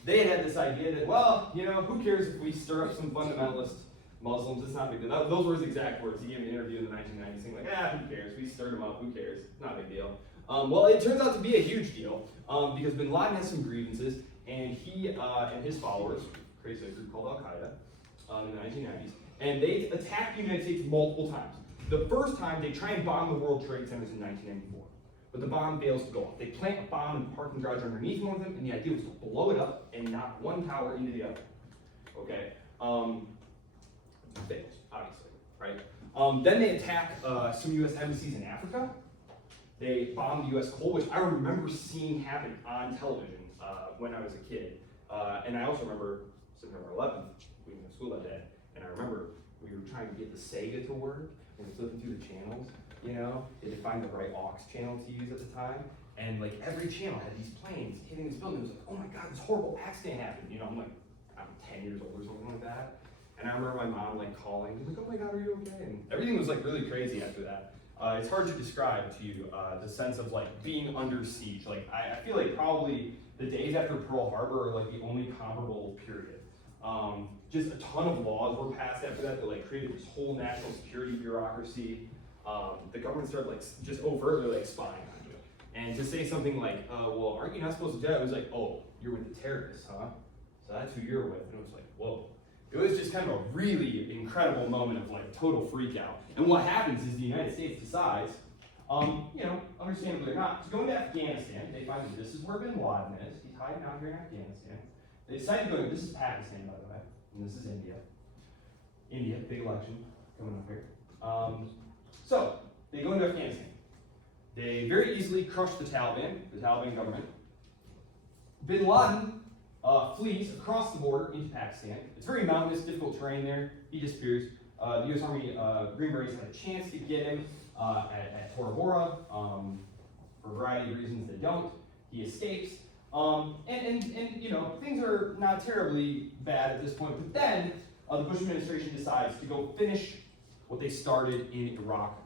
They had this idea that, well, you know, who cares if we stir up some fundamentalist Muslims, it's not a big deal. Those were his exact words. He gave an interview in the 1990s saying, like, who cares? We stirred them up, who cares? It's not a big deal. Well, it turns out to be a huge deal because bin Laden has some grievances, and he and his followers created a group called Al-Qaeda in the 1990s, and they attacked the United States multiple times. The first time, they try and bomb the World Trade Centers in 1994, but the bomb fails to go off. They plant a bomb in the parking garage underneath one of them, and the idea was to blow it up and knock one tower into the other. Okay? Fails, obviously, right? Then they attack some U.S. embassies in Africa. They bombed the U.S. Coal, which I remember seeing happen on television when I was a kid. And I also remember September 11th, we went to school that day, and I remember we were trying to get the Sega to work, and flipping through the channels, you know? They had to find the right aux channel to use at the time, and like every channel had these planes hitting this building. It was like, oh my God, this horrible accident happened. You know, I'm 10 years old or something like that. And I remember my mom like calling, like, oh my God, are you okay? And everything was like really crazy after that. It's hard to describe to you the sense of like being under siege. Like I feel like probably the days after Pearl Harbor are like the only comparable period. Just a ton of laws were passed after that like created this whole national security bureaucracy. The government started like just overtly like spying on you. And to say something like, well, aren't you not supposed to do that? It was like, oh, you're with the terrorists, huh? So that's who you're with. And it was like, whoa. It was just kind of a really incredible moment of like total freak out. And what happens is the United States decides, you know, understandably or not, to go into Afghanistan. They find that this is where bin Laden is. He's hiding out here in Afghanistan. They decide to go, this is Pakistan, by the way, and this is India. India, big election coming up here. So, they go into Afghanistan. They very easily crush the Taliban government. Bin Laden flees across the border into Pakistan. It's very mountainous, difficult terrain there. He disappears. The U.S. Army Green Berets had a chance to get him at Tora Bora. For a variety of reasons, they don't. He escapes. And you know, things are not terribly bad at this point. But then the Bush administration decides to go finish what they started in Iraq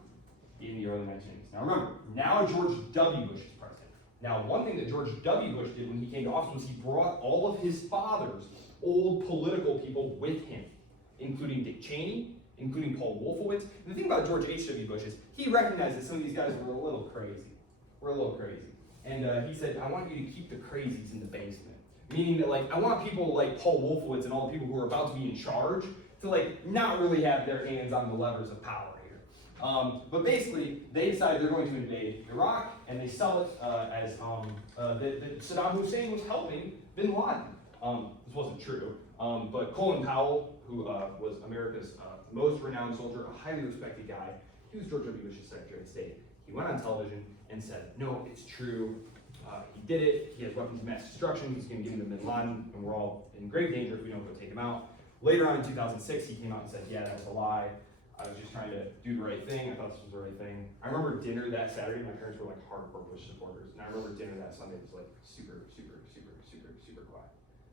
in the early 1980s. Now remember, now George W. Bush is president. Now, one thing that George W. Bush did when he came to office was he brought all of his father's old political people with him, including Dick Cheney, including Paul Wolfowitz. And the thing about George H.W. Bush is he recognized that some of these guys were a little crazy. And he said, I want you to keep the crazies in the basement. Meaning that, like, I want people like Paul Wolfowitz and all the people who are about to be in charge to, like, not really have their hands on the levers of power here. But basically, they decide they're going to invade Iraq, and they sell it as that Saddam Hussein was helping bin Laden. This wasn't true, but Colin Powell, who was America's most renowned soldier, a highly respected guy, he was George W. Bush's Secretary of State. He went on television and said, no, it's true. He did it. He has weapons of mass destruction. He's going to give them to bin Laden, and we're all in grave danger if we don't go take him out. Later on in 2006, he came out and said, yeah, that was a lie. I was just trying to do the right thing. I thought this was the right thing. I remember dinner that Saturday. My parents were like hardcore Bush supporters. And I remember dinner that Sunday was like super quiet.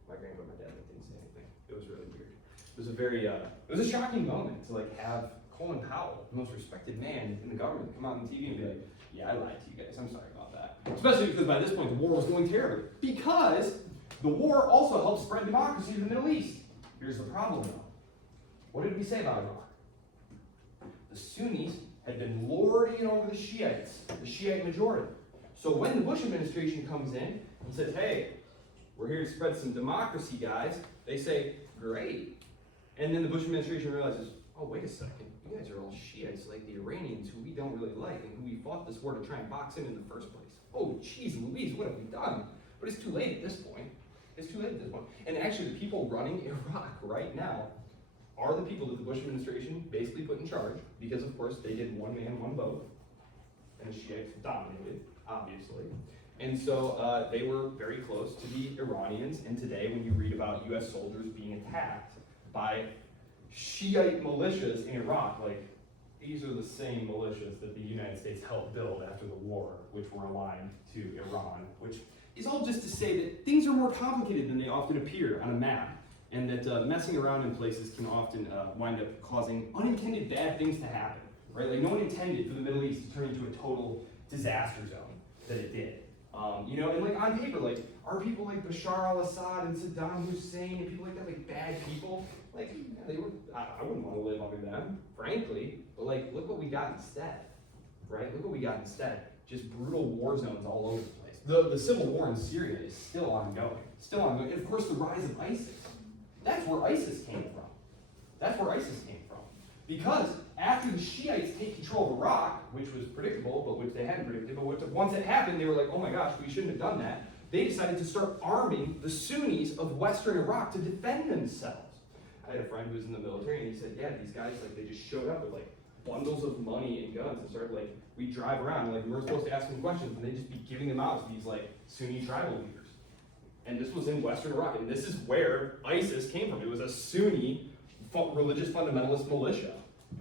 My grandpa and my dad didn't say anything. It was really weird. It was a very, it was a shocking moment to like have Colin Powell, the most respected man in the government, come out on TV and be like, yeah, I lied to you guys. I'm sorry about that. Especially because by this point, the war was going terribly. Because the war also helped spread democracy to the Middle East. Here's the problem though. What did we say about Iraq? The Sunnis had been lording over the Shiites, the Shiite majority. So when the Bush administration comes in and says, hey, we're here to spread some democracy, guys, they say, great. And then the Bush administration realizes, oh, wait a second, you guys are all Shiites like the Iranians who we don't really like and who we fought this war to try and box in the first place. Oh, geez Louise, what have we done? But it's too late at this point. It's too late at this point. And actually, the people running Iraq right now are the people that the Bush administration basically put in charge, because of course they did one man, one vote, and the Shiites dominated, obviously. And so they were very close to the Iranians, and today when you read about US soldiers being attacked by Shiite militias in Iraq, like these are the same militias that the United States helped build after the war, which were aligned to Iran, which is all just to say that things are more complicated than they often appear on a map, and that messing around in places can often wind up causing unintended bad things to happen, right? Like no one intended for the Middle East to turn into a total disaster zone that it did. You know, and like on paper, like are people like Bashar al-Assad and Saddam Hussein and people like that like bad people? Like yeah, they were. I wouldn't want to live under them, frankly. But like, look what we got instead, right? Look what we got instead. Just brutal war zones all over the place. The civil war in Syria is still ongoing. Still ongoing. And of course, the rise of ISIS. That's where ISIS came from. That's where ISIS came from. Because after the Shiites take control of Iraq, which was predictable, but which they hadn't predicted, but once it happened, they were like, oh my gosh, we shouldn't have done that. They decided to start arming the Sunnis of Western Iraq to defend themselves. I had a friend who was in the military, and he said, yeah, these guys, like, they just showed up with, like, bundles of money and guns and started, like, we drive around, like, we weren't supposed to ask them questions, and they'd just be giving them out to these, like, Sunni tribal leaders. And this was in Western Iraq, and this is where ISIS came from. It was a Sunni religious fundamentalist militia,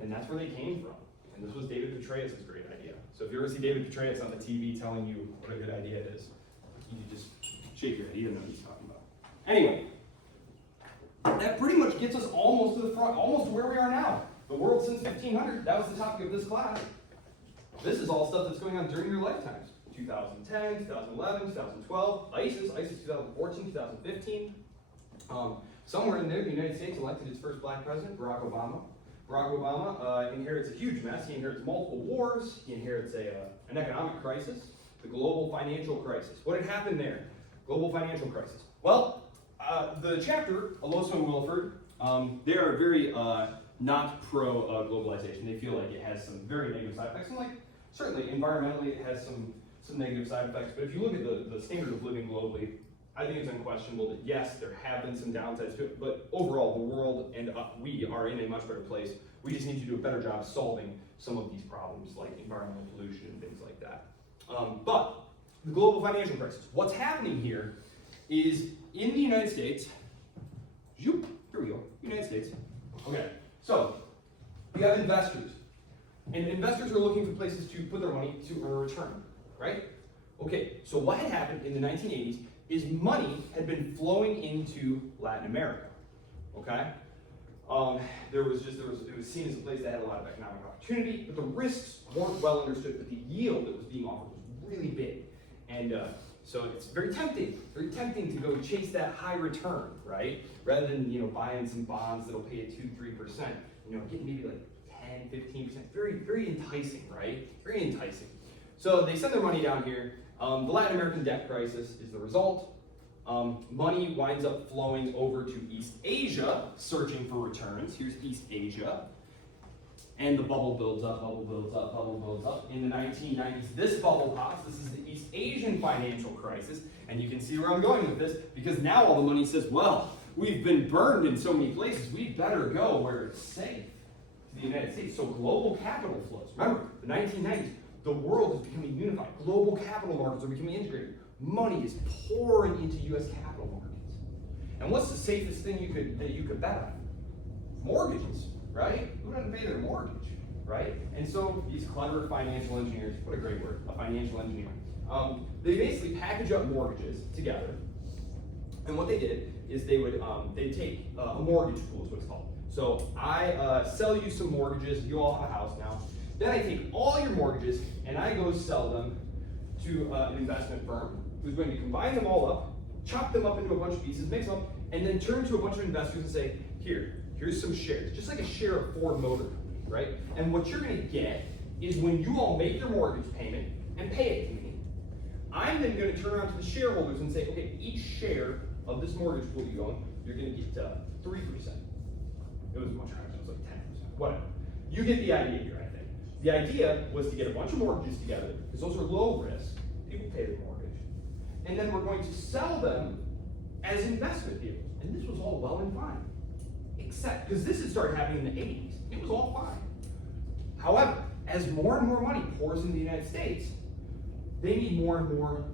and that's where they came from. And this was David Petraeus' great idea. So if you ever see David Petraeus on the TV telling you what a good idea it is, you can just shake your head. You don't know what he's talking about. Anyway, that pretty much gets us almost to the front, almost to where we are now. The world since 1500, that was the topic of this class. This is all stuff that's going on during your lifetimes. 2010, 2011, 2012, ISIS 2014, 2015. Somewhere in there, the United States elected its first black president, Barack Obama. Barack Obama inherits a huge mess. He inherits multiple wars. He inherits an economic crisis, the global financial crisis. What had happened there? Global financial crisis. Well, the chapter, Aloso and Wilford, they are very not pro-globalization. They feel like it has some very negative side effects. And like, certainly, environmentally, it has some negative side effects. But if you look at the standard of living globally, I think it's unquestionable that yes, there have been some downsides to it, but overall, the world and we are in a much better place. We just need to do a better job solving some of these problems, like environmental pollution and things like that. But the global financial crisis, what's happening here is in the United States, here we go, United States. Okay, so you have investors, and investors are looking for places to put their money to earn a return, right? Okay, so what had happened in the 1980s is money had been flowing into Latin America, okay? It was seen as a place that had a lot of economic opportunity, but the risks weren't well understood, but the yield that was being offered was really big. And so it's very tempting to go chase that high return, right? Rather than, buying some bonds that'll pay you 2-3%, getting maybe like 10, 15%, very, very enticing, right? Very enticing. So they send their money down here. The Latin American debt crisis is the result. Money winds up flowing over to East Asia, searching for returns. Here's East Asia. And the bubble builds up, bubble builds up, bubble builds up. In the 1990s, this bubble pops. This is the East Asian financial crisis. And you can see where I'm going with this, because now all the money says, well, we've been burned in so many places, we better go where it's safe, to the United States. So global capital flows. Remember, the 1990s, the world is becoming unified. Global capital markets are becoming integrated. Money is pouring into U.S. capital markets. And what's the safest thing that you could bet on? Mortgages, right? Who doesn't pay their mortgage, right? And so these clever financial engineers, what a great word, a financial engineer, they basically package up mortgages together. And what they did is they'd take a mortgage pool is what it's called. So I sell you some mortgages, you all have a house now. Then I take all your mortgages and I go sell them to an investment firm who's going to combine them all up, chop them up into a bunch of pieces, mix them up, and then turn to a bunch of investors and say, here's some shares, just like a share of Ford Motor Company, right? And what you're going to get is when you all make your mortgage payment and pay it to me, I'm then going to turn around to the shareholders and say, okay, each share of this mortgage pool you own, you're going to get 3%. It was much higher, it was like 10%, whatever. You get the idea here, I think. The idea was to get a bunch of mortgages together, because those are low risk, people pay their mortgage, and then we're going to sell them as investment vehicles. And this was all well and fine. Except, because this had started happening in the 80s, it was all fine. However, as more and more money pours into the United States, they need more and more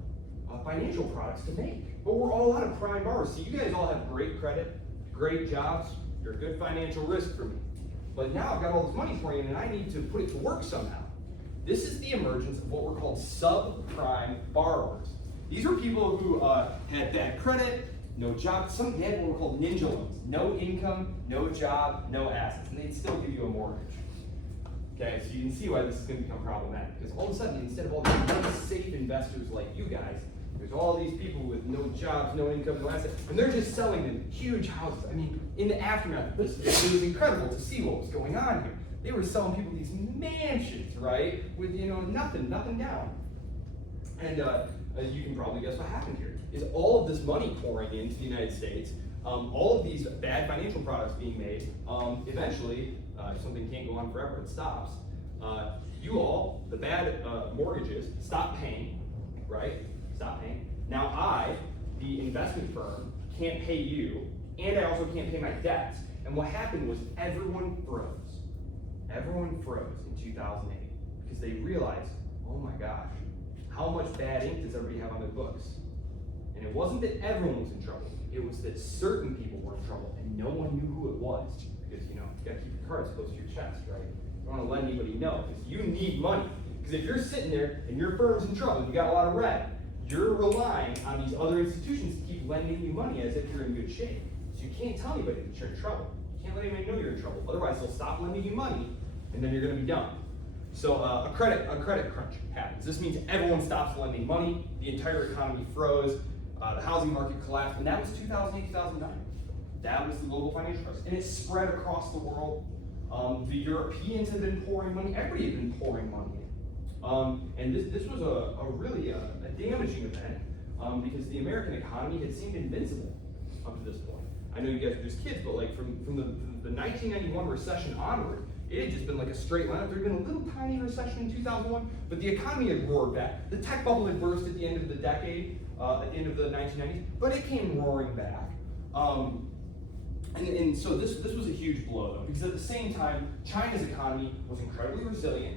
financial products to make. But we're all out of prime borrowers. So you guys all have great credit, great jobs, you're a good financial risk for me. But now I've got all this money for you and I need to put it to work somehow. This is the emergence of what were called subprime borrowers. These were people who had bad credit, no job. Some had what were called ninja loans. No income, no job, no assets. And they'd still give you a mortgage. Okay, so you can see why this is going to become problematic. Because all of a sudden, instead of all these unsafe investors like you guys, there's all these people with no jobs, no income, no assets, and they're just selling them huge houses. I mean, in the aftermath of this, it was incredible to see what was going on here. They were selling people these mansions, right, with nothing down. And you can probably guess what happened here. Is all of this money pouring into the United States, all of these bad financial products being made, eventually, if something can't go on forever, it stops. You all, the bad mortgages, stop paying, right? Stop paying. Now I, the investment firm, can't pay you, and I also can't pay my debts. And what happened was everyone froze. Everyone froze in 2008 because they realized, oh my gosh, how much bad ink does everybody have on their books? And it wasn't that everyone was in trouble. It was that certain people were in trouble and no one knew who it was. Because, you gotta keep your cards close to your chest, right? You don't wanna let anybody know, because you need money. Because if you're sitting there and your firm's in trouble, you got a lot of red, you're relying on these other institutions to keep lending you money as if you're in good shape. So you can't tell anybody that you're in trouble. You can't let anybody know you're in trouble. Otherwise, they'll stop lending you money, and then you're gonna be done. So a credit crunch happens. This means everyone stops lending money, the entire economy froze, the housing market collapsed, and that was 2008, 2009. That was the global financial crisis, and it spread across the world. The Europeans had been pouring money, everybody had been pouring money in. And this was a really damaging event because the American economy had seemed invincible up to this point. I know you guys are just kids, but like from the 1991 recession onward, it had just been like a straight line. There had been a little tiny recession in 2001, but the economy had roared back. The tech bubble had burst at the end of the decade, at the end of the 1990s, but it came roaring back. And so this was a huge blow, though, because at the same time, China's economy was incredibly resilient.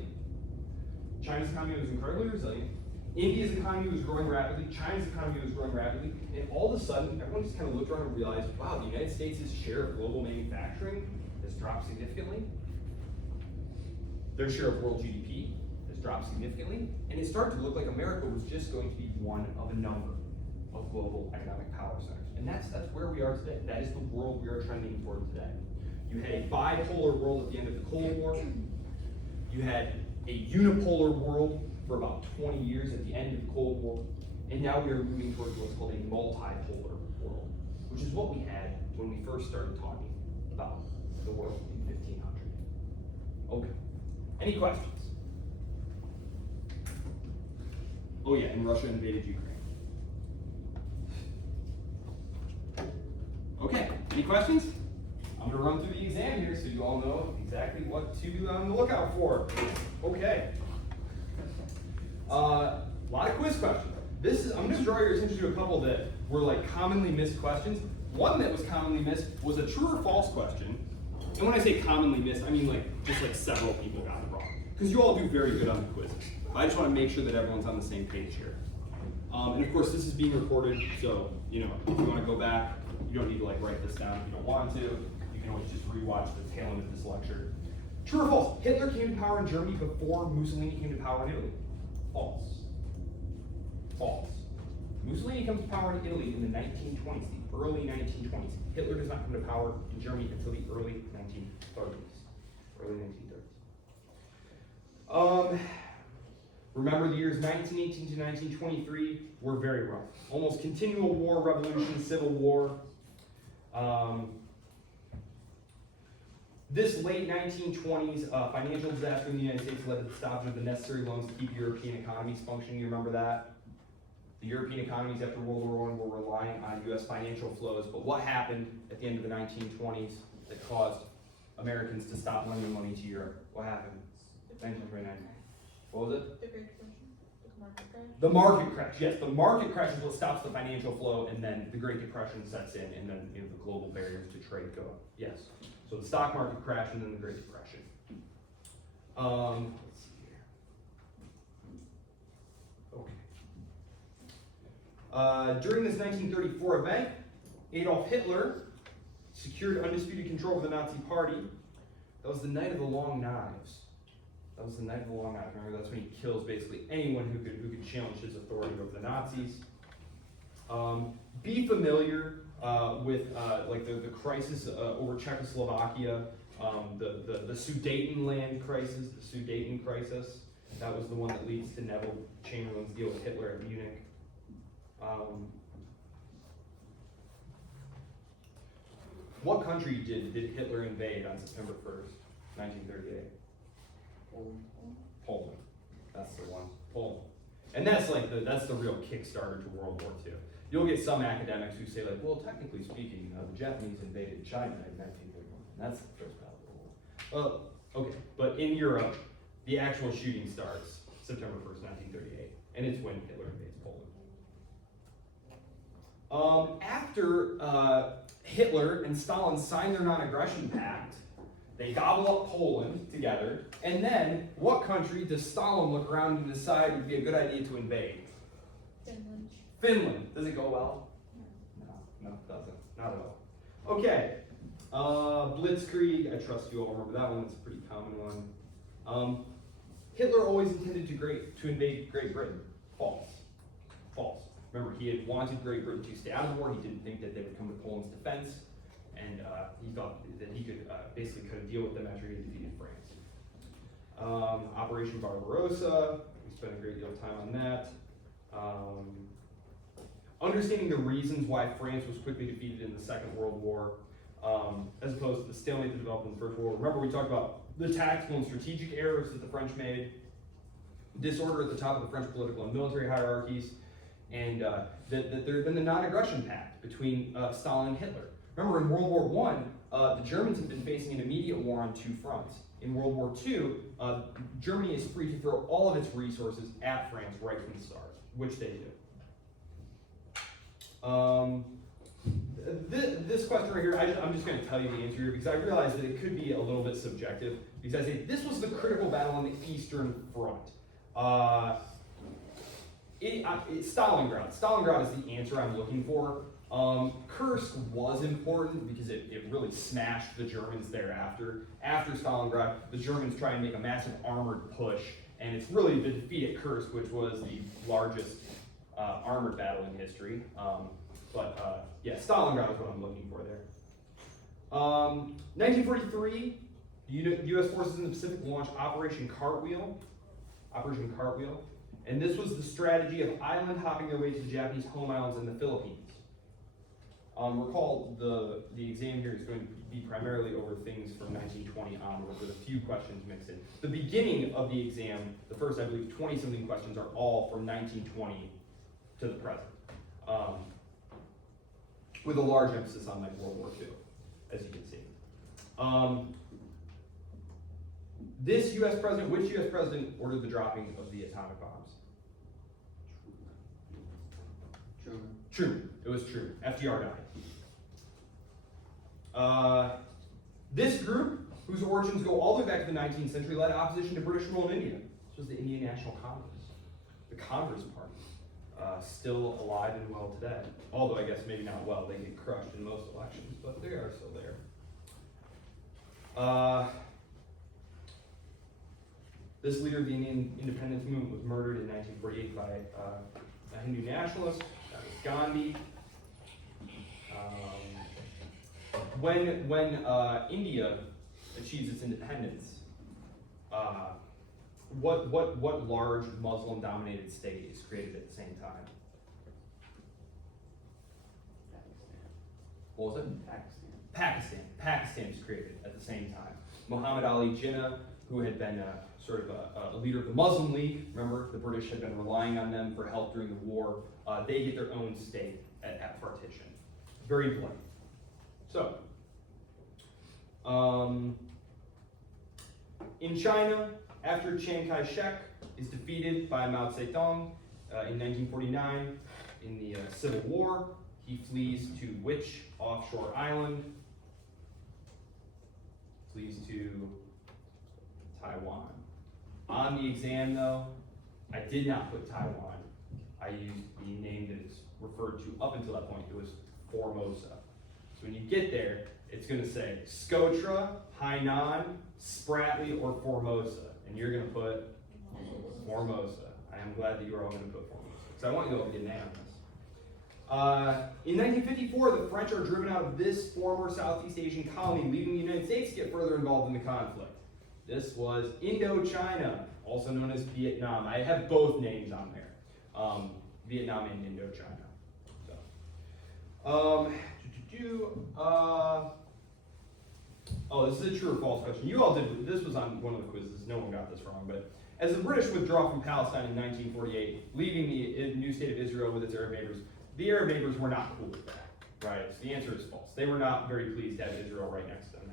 India's economy was growing rapidly. China's economy was growing rapidly. And all of a sudden, everyone just kind of looked around and realized, wow, the United States' share of global manufacturing has dropped significantly. Their share of world GDP has dropped significantly. And it started to look like America was just going to be one of a number of global economic power centers. And that's where we are today. That is the world we are trending toward today. You had a bipolar world at the end of the Cold War. You had a unipolar world for about 20 years at the end of the Cold War. And now we are moving towards what's called a multipolar world, which is what we had when we first started talking about the world in 1500. Okay. Any questions? Oh yeah, and Russia invaded Ukraine. Okay, any questions? I'm going to run through the exam here so you all know exactly what to be on the lookout for. Okay. A lot of quiz questions. I'm going to draw your attention to a couple that were like commonly missed questions. One that was commonly missed was a true or false question. And when I say commonly missed, I mean just like several people got it wrong. Because you all do very good on the quizzes. I just want to make sure that everyone's on the same page here. And of course, this is being recorded, so if you want to go back, you don't need to write this down if you don't want to. You can always just rewatch the tail end of this lecture. True or false? Hitler came to power in Germany before Mussolini came to power in Italy. False. False. Mussolini comes to power in Italy in the 1920s, the early 1920s. Hitler does not come to power in Germany until the early 1930s. Early 1930s. Remember, the years 1918 to 1923 were very rough. Almost continual war, revolution, civil war. This late 1920s financial disaster in the United States led to the stoppage of the necessary loans to keep European economies functioning. You remember that? The European economies after World War I were relying on U.S. financial flows, but what happened at the end of the 1920s that caused Americans to stop lending money to Europe? What happened? 1929. What was it? The Great Depression? The market crash? The market crash, yes. The market crash is what stops the financial flow, and then the Great Depression sets in, and then the global barriers to trade go up. Yes. So the stock market crash, and then the Great Depression. Let's see here. Okay. During this 1934 event, Adolf Hitler secured undisputed control of the Nazi Party. That was the night of the long knives. That was the night of the long knives. Remember, that's when he kills basically anyone who could challenge his authority over the Nazis. Be familiar with the crisis over Czechoslovakia, the Sudetenland crisis, the Sudeten crisis. That was the one that leads to Neville Chamberlain's deal with Hitler at Munich. What country did Hitler invade on September 1st, 1938? Poland. That's the one. Poland. And that's that's the real Kickstarter to World War II. You'll get some academics who say well, technically speaking, the Japanese invaded China in 1931. That's the first battle of the war. Well, okay, but in Europe, the actual shooting starts September 1st, 1938, and it's when Hitler invades Poland. After Hitler and Stalin signed their non-aggression pact, they gobble up Poland together, and then what country does Stalin look around and decide would be a good idea to invade? Finland. Finland. Does it go well? No, it doesn't. Not at all. Okay. Blitzkrieg. I trust you all remember that one. It's a pretty common one. Hitler always intended to invade Great Britain. False. False. Remember, he had wanted Great Britain to stay out of the war. He didn't think that they would come to Poland's defense. And he thought that he could basically deal with them after he had defeated France. Operation Barbarossa, we spent a great deal of time on that. Understanding the reasons why France was quickly defeated in the Second World War, as opposed to the stalemate that developed in the First World War. Remember, we talked about the tactical and strategic errors that the French made, disorder at the top of the French political and military hierarchies, and that there had been the non-aggression pact between Stalin and Hitler. Remember, in World War I, the Germans had been facing an immediate war on two fronts. In World War II, Germany is free to throw all of its resources at France right from the start, which they do. This question right here, I'm just going to tell you the answer here because I realize that it could be a little bit subjective. Because I say this was the critical battle on the Eastern Front. Stalingrad. Stalingrad is the answer I'm looking for. Kursk was important because it really smashed the Germans thereafter. After Stalingrad, the Germans try and make a massive armored push, and it's really the defeat at Kursk, which was the largest armored battle in history. Yeah, Stalingrad is what I'm looking for there. 1943, the U.S. forces in the Pacific launched Operation Cartwheel. And this was the strategy of island hopping their way to the Japanese home islands in the Philippines. Recall the exam here is going to be primarily over things from 1920 onward with a few questions mixed in. The beginning of the exam, the first, I believe, 20-something questions are all from 1920 to the present. With a large emphasis on World War II, as you can see. This U.S. president, which U.S. president ordered the dropping of the atomic bombs? Truman. It was Truman. FDR died. This group, whose origins go all the way back to the 19th century, led opposition to British rule in India. This was the Indian National Congress, the Congress Party, still alive and well today. Although I guess maybe not well, they get crushed in most elections, but they are still there. This leader of the Indian independence movement was murdered in 1948 by a Hindu nationalist. That was Gandhi. When India achieves its independence, what large Muslim-dominated state is created at the same time? What was it? Pakistan is created at the same time. Muhammad Ali Jinnah, who had been sort of a leader of the Muslim League, remember the British had been relying on them for help during the war, they get their own state at partition. Very blunt. So, in China, after Chiang Kai-shek is defeated by Mao Zedong in 1949 in the Civil War, he flees to which offshore island? Flees to Taiwan. On the exam though, I did not put Taiwan. I used the name that it's referred to up until that point. It was Formosa. So when you get there, it's going to say Scotra, Hainan, Spratly, or Formosa. And you're going to put Formosa. I am glad that you are all going to put Formosa, because I want you all to get an A on this. In 1954, the French are driven out of this former Southeast Asian colony, leaving the United States to get further involved in the conflict. This was Indochina, also known as Vietnam. I have both names on there, Vietnam and Indochina. Oh, this is a true or false question. You all did, this was on one of the quizzes, no one got this wrong, but as the British withdraw from Palestine in 1948, leaving the new state of Israel with its Arab neighbors, the Arab neighbors were not cool with that, right? So the answer is false. They were not very pleased to have Israel right next to them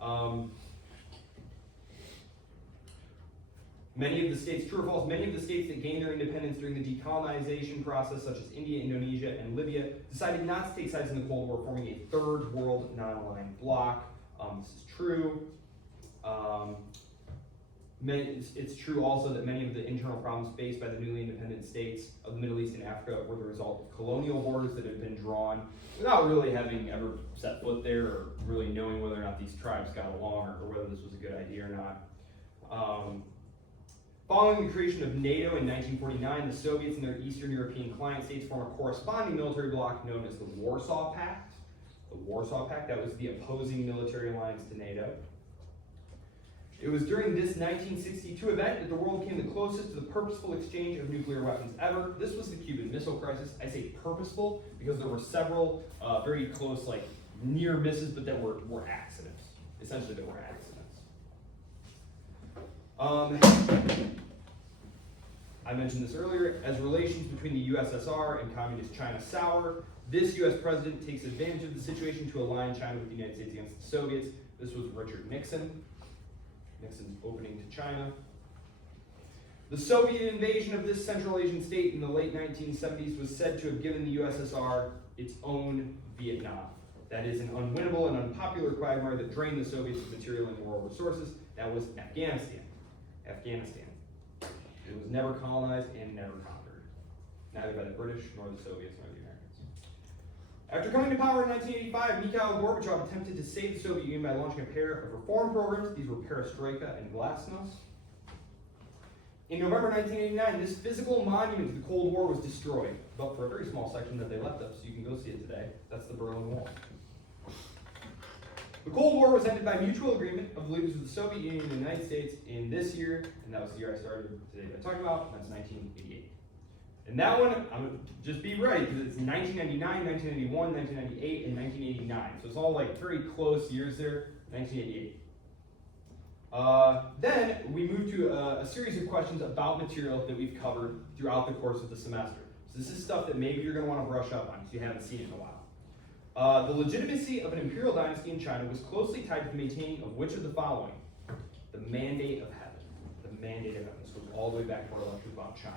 now. Many of the states, true or false, many of the states that gained their independence during the decolonization process, such as India, Indonesia, and Libya, decided not to take sides in the Cold War, forming a third world non-aligned bloc. This is true. It's true also that many of the internal problems faced by the newly independent states of the Middle East and Africa were the result of colonial borders that had been drawn without really having ever set foot there or really knowing whether or not these tribes got along or whether this was a good idea or not. Following the creation of NATO in 1949, the Soviets and their Eastern European client states formed a corresponding military bloc known as the Warsaw Pact. The Warsaw Pact, that was the opposing military alliance to NATO. It was during this 1962 event that the world came the closest to the purposeful exchange of nuclear weapons ever. This was the Cuban Missile Crisis. I say purposeful because there were several very close, like near misses, but that were accidents. Essentially, they were accidents. I mentioned this earlier. As relations between the USSR and Communist China sour, this U.S. president takes advantage of the situation to align China with the United States against the Soviets. This was Richard Nixon. Nixon's opening to China. The Soviet invasion of this Central Asian state in the late 1970s was said to have given the USSR its own Vietnam. That is an unwinnable and unpopular quagmire that drained the Soviets of material and moral resources. That was Afghanistan. It was never colonized and never conquered, neither by the British, nor the Soviets, nor the Americans. After coming to power in 1985, Mikhail Gorbachev attempted to save the Soviet Union by launching a pair of reform programs. These were Perestroika and Glasnost. In November 1989, this physical monument to the Cold War was destroyed, but for a very small section that they left up, so you can go see it today. That's the Berlin Wall. The Cold War was ended by mutual agreement of the leaders of the Soviet Union and the United States in this year, and that was the year I started today by talking about, and that's 1988. And that one, I'm going to just be ready, because it's 1999, 1991, 1998, and 1989. So it's all like very close years there, 1988. Then we move to a series of questions about material that we've covered throughout the course of the semester. So this is stuff that maybe you're going to want to brush up on, because you haven't seen it in a while. The legitimacy of an imperial dynasty in China was closely tied to the maintaining of which of the following? The mandate of heaven. The mandate of heaven. This goes all the way back to our lecture about China.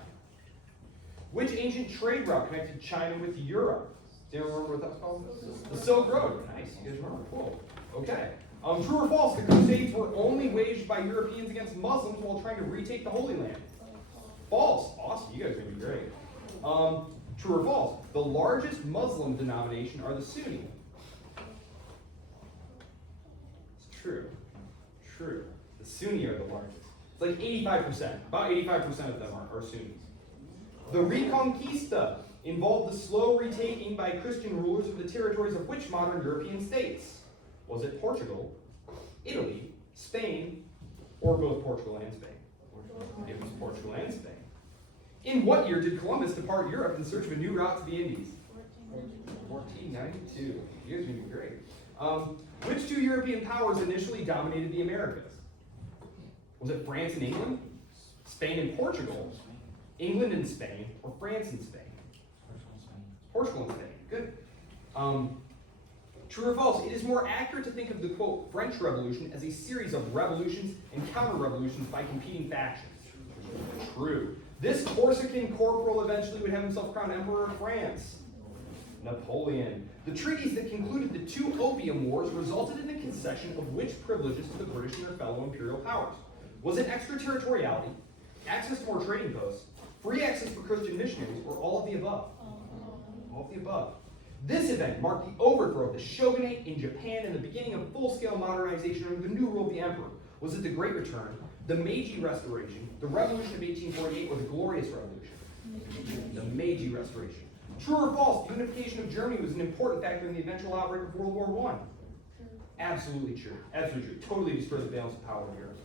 Which ancient trade route connected China with Europe? Do you remember what that was called? The Silk Road. Nice. You guys remember? Cool. Okay. True or false? The Crusades were only waged by Europeans against Muslims while trying to retake the Holy Land. False. Awesome. You guys are going to be great. True or false? The largest Muslim denomination are the Sunni. It's true. True. The Sunni are the largest. It's like 85%. About 85% of them are Sunnis. The Reconquista involved the slow retaking by Christian rulers of the territories of which modern European states? Was it Portugal, Italy, Spain, or both Portugal and Spain? It was Portugal and Spain. In what year did Columbus depart Europe in search of a new route to the Indies? 1492. You guys are going to be great. Which two European powers initially dominated the Americas? Was it France and England? Spain and Portugal? England and Spain? Or France and Spain? Portugal and Spain. Good. True or false? It is more accurate to think of the, quote, French Revolution as a series of revolutions and counter-revolutions by competing factions. True. This Corsican corporal eventually would have himself crowned Emperor of France. Napoleon. The treaties that concluded the two Opium Wars resulted in the concession of which privileges to the British and their fellow imperial powers? Was it extraterritoriality, access to more trading posts, free access for Christian missionaries, or all of the above? All of the above. This event marked the overthrow of the shogunate in Japan and the beginning of full-scale modernization under the new rule of the emperor. Was it the Great Return, the Meiji Restoration, the Revolution of 1848, or the Glorious Revolution? The Meiji Restoration. True or false? The unification of Germany was an important factor in the eventual outbreak of World War I. Absolutely true. Absolutely true. Totally destroyed the balance of power in Europe.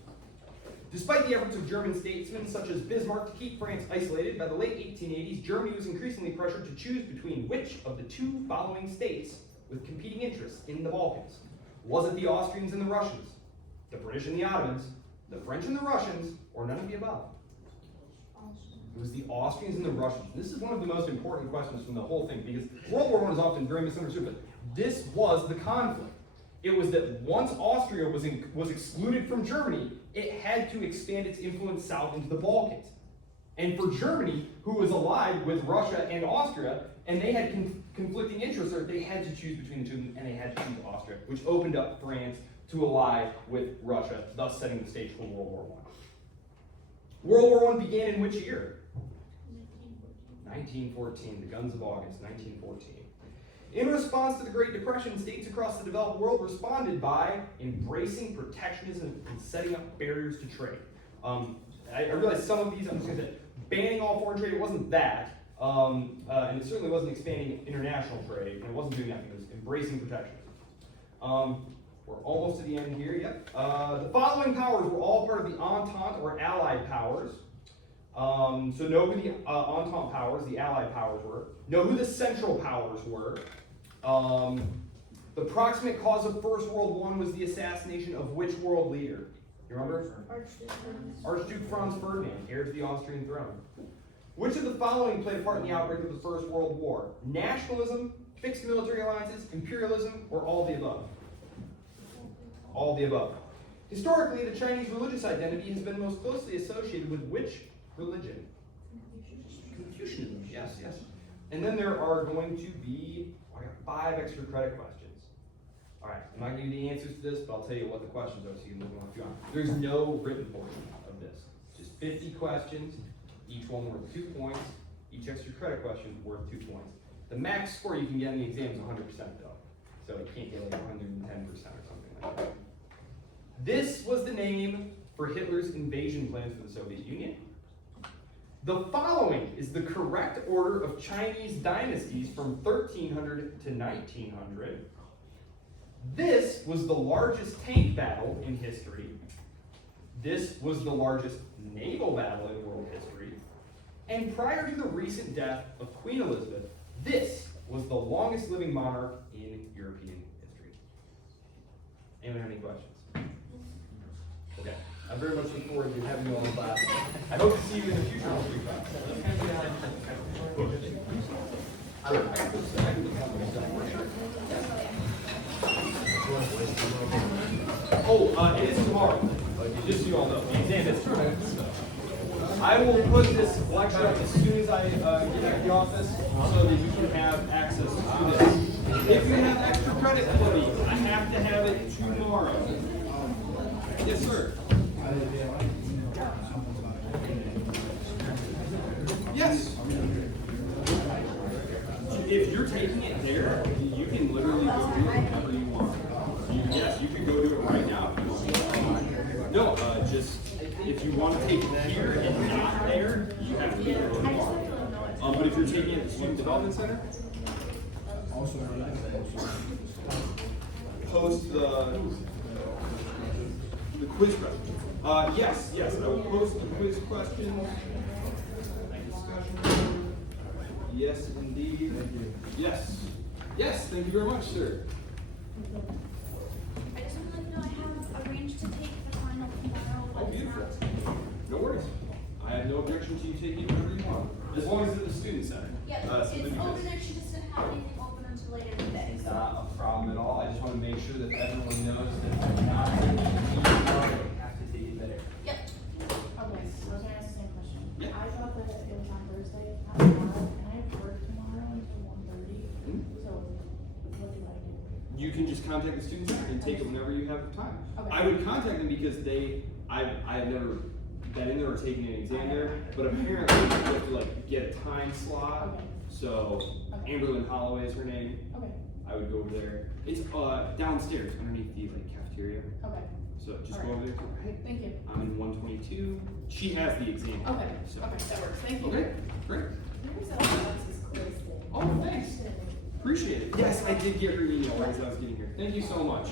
Despite the efforts of German statesmen such as Bismarck to keep France isolated, by the late 1880s, Germany was increasingly pressured to choose between which of the two following states with competing interests in the Balkans? Was it the Austrians and the Russians, the British and the Ottomans, the French and the Russians, or none of the above? It was the Austrians and the Russians. This is one of the most important questions from the whole thing, because World War I is often very misunderstood, but this was the conflict. It was that once Austria was excluded from Germany, it had to expand its influence south into the Balkans. And for Germany, who was allied with Russia and Austria, and they had conflicting interests, or they had to choose between the two, and they had to choose Austria, which opened up France to ally with Russia, thus setting the stage for World War I. World War I began in which year? 1914, the Guns of August, 1914. In response to the Great Depression, states across the developed world responded by embracing protectionism and setting up barriers to trade. I realize some of these, I'm just going to say, banning all foreign trade, it wasn't that. And it certainly wasn't expanding international trade, and it wasn't doing that, it was embracing protectionism. We're almost to the end here, yep. The following powers were all part of the Entente or Allied powers. So know who the Entente powers, the Allied powers were. Know who the Central powers were. The proximate cause of First World War was the assassination of which world leader? You remember? Archduke Franz Ferdinand, heir to the Austrian throne. Which of the following played a part in the outbreak of the First World War? Nationalism, fixed military alliances, imperialism, or all of the above? All of the above. Historically, the Chinese religious identity has been most closely associated with which religion? Confucianism, yes, yes. And then there are going to be, I got 5 extra credit questions. All right, I'm not going to give you the answers to this, but I'll tell you what the questions are so you can look them up if you want. There's no written portion of this. Just 50 questions, each one worth 2 points. Each extra credit question worth 2 points. The max score you can get on the exam is 100% though. So it can't get like 110% or something like that. This was the name for Hitler's invasion plans for the Soviet Union. The following is the correct order of Chinese dynasties from 1300 to 1900. This was the largest tank battle in history. This was the largest naval battle in world history. And prior to the recent death of Queen Elizabeth, this was the longest living monarch in European history. Anyone have any questions? Okay. I very much look forward to having you all in class. I hope to see you in the future. Oh, it is tomorrow. Just so you all know, the exam is tomorrow. I will put this lecture up as soon as I get out of the office so that you can have access to this. If you have extra credit for me, I have to have it tomorrow. Yes, sir. Yes. If you're taking it there, you can literally go do it whenever you want. Yes, you can go do it right now if you want. No, just if you want to take it here and not there, you have to do it tomorrow. But if you're taking it at the Student Development Center, post the quiz question. Yes, I will post the quiz question. Discussion. Yes, indeed. Yes. Yes, thank you very much, sir. I just want to let you know I have arranged to take the final tomorrow. Oh, beautiful. No worries. I have no objection to you taking whatever you want, as long as it's at the Student Center. Yeah, So it's then you open guys- there. She just didn't have anything open until later today. So. Not a problem at all. I just want to make sure that everyone knows that I'm not taking it tomorrow. I have to take it there. Yep. Okay, so I was gonna ask the same question. Yeah. I thought that it was on Thursday, not tomorrow, and I have work tomorrow until 1:30. So what do I do? You can just contact the Student Center and take it whenever you have time. Okay. I would contact them because I've never been in there or taken an exam there, but apparently you have to like get a time slot. Okay. So Okay. Amberlyn Holloway is her name. Okay, I would go over there. It's downstairs underneath the like cafeteria. okay, So just All go right. over there. Tell her, hey, thank you. I'm in 122. She has the exam. Okay, So. okay, that works, thank you. Okay, great. Oh, thanks. Appreciate it. Yes, I did get her email right as I was getting here. Thank you so much.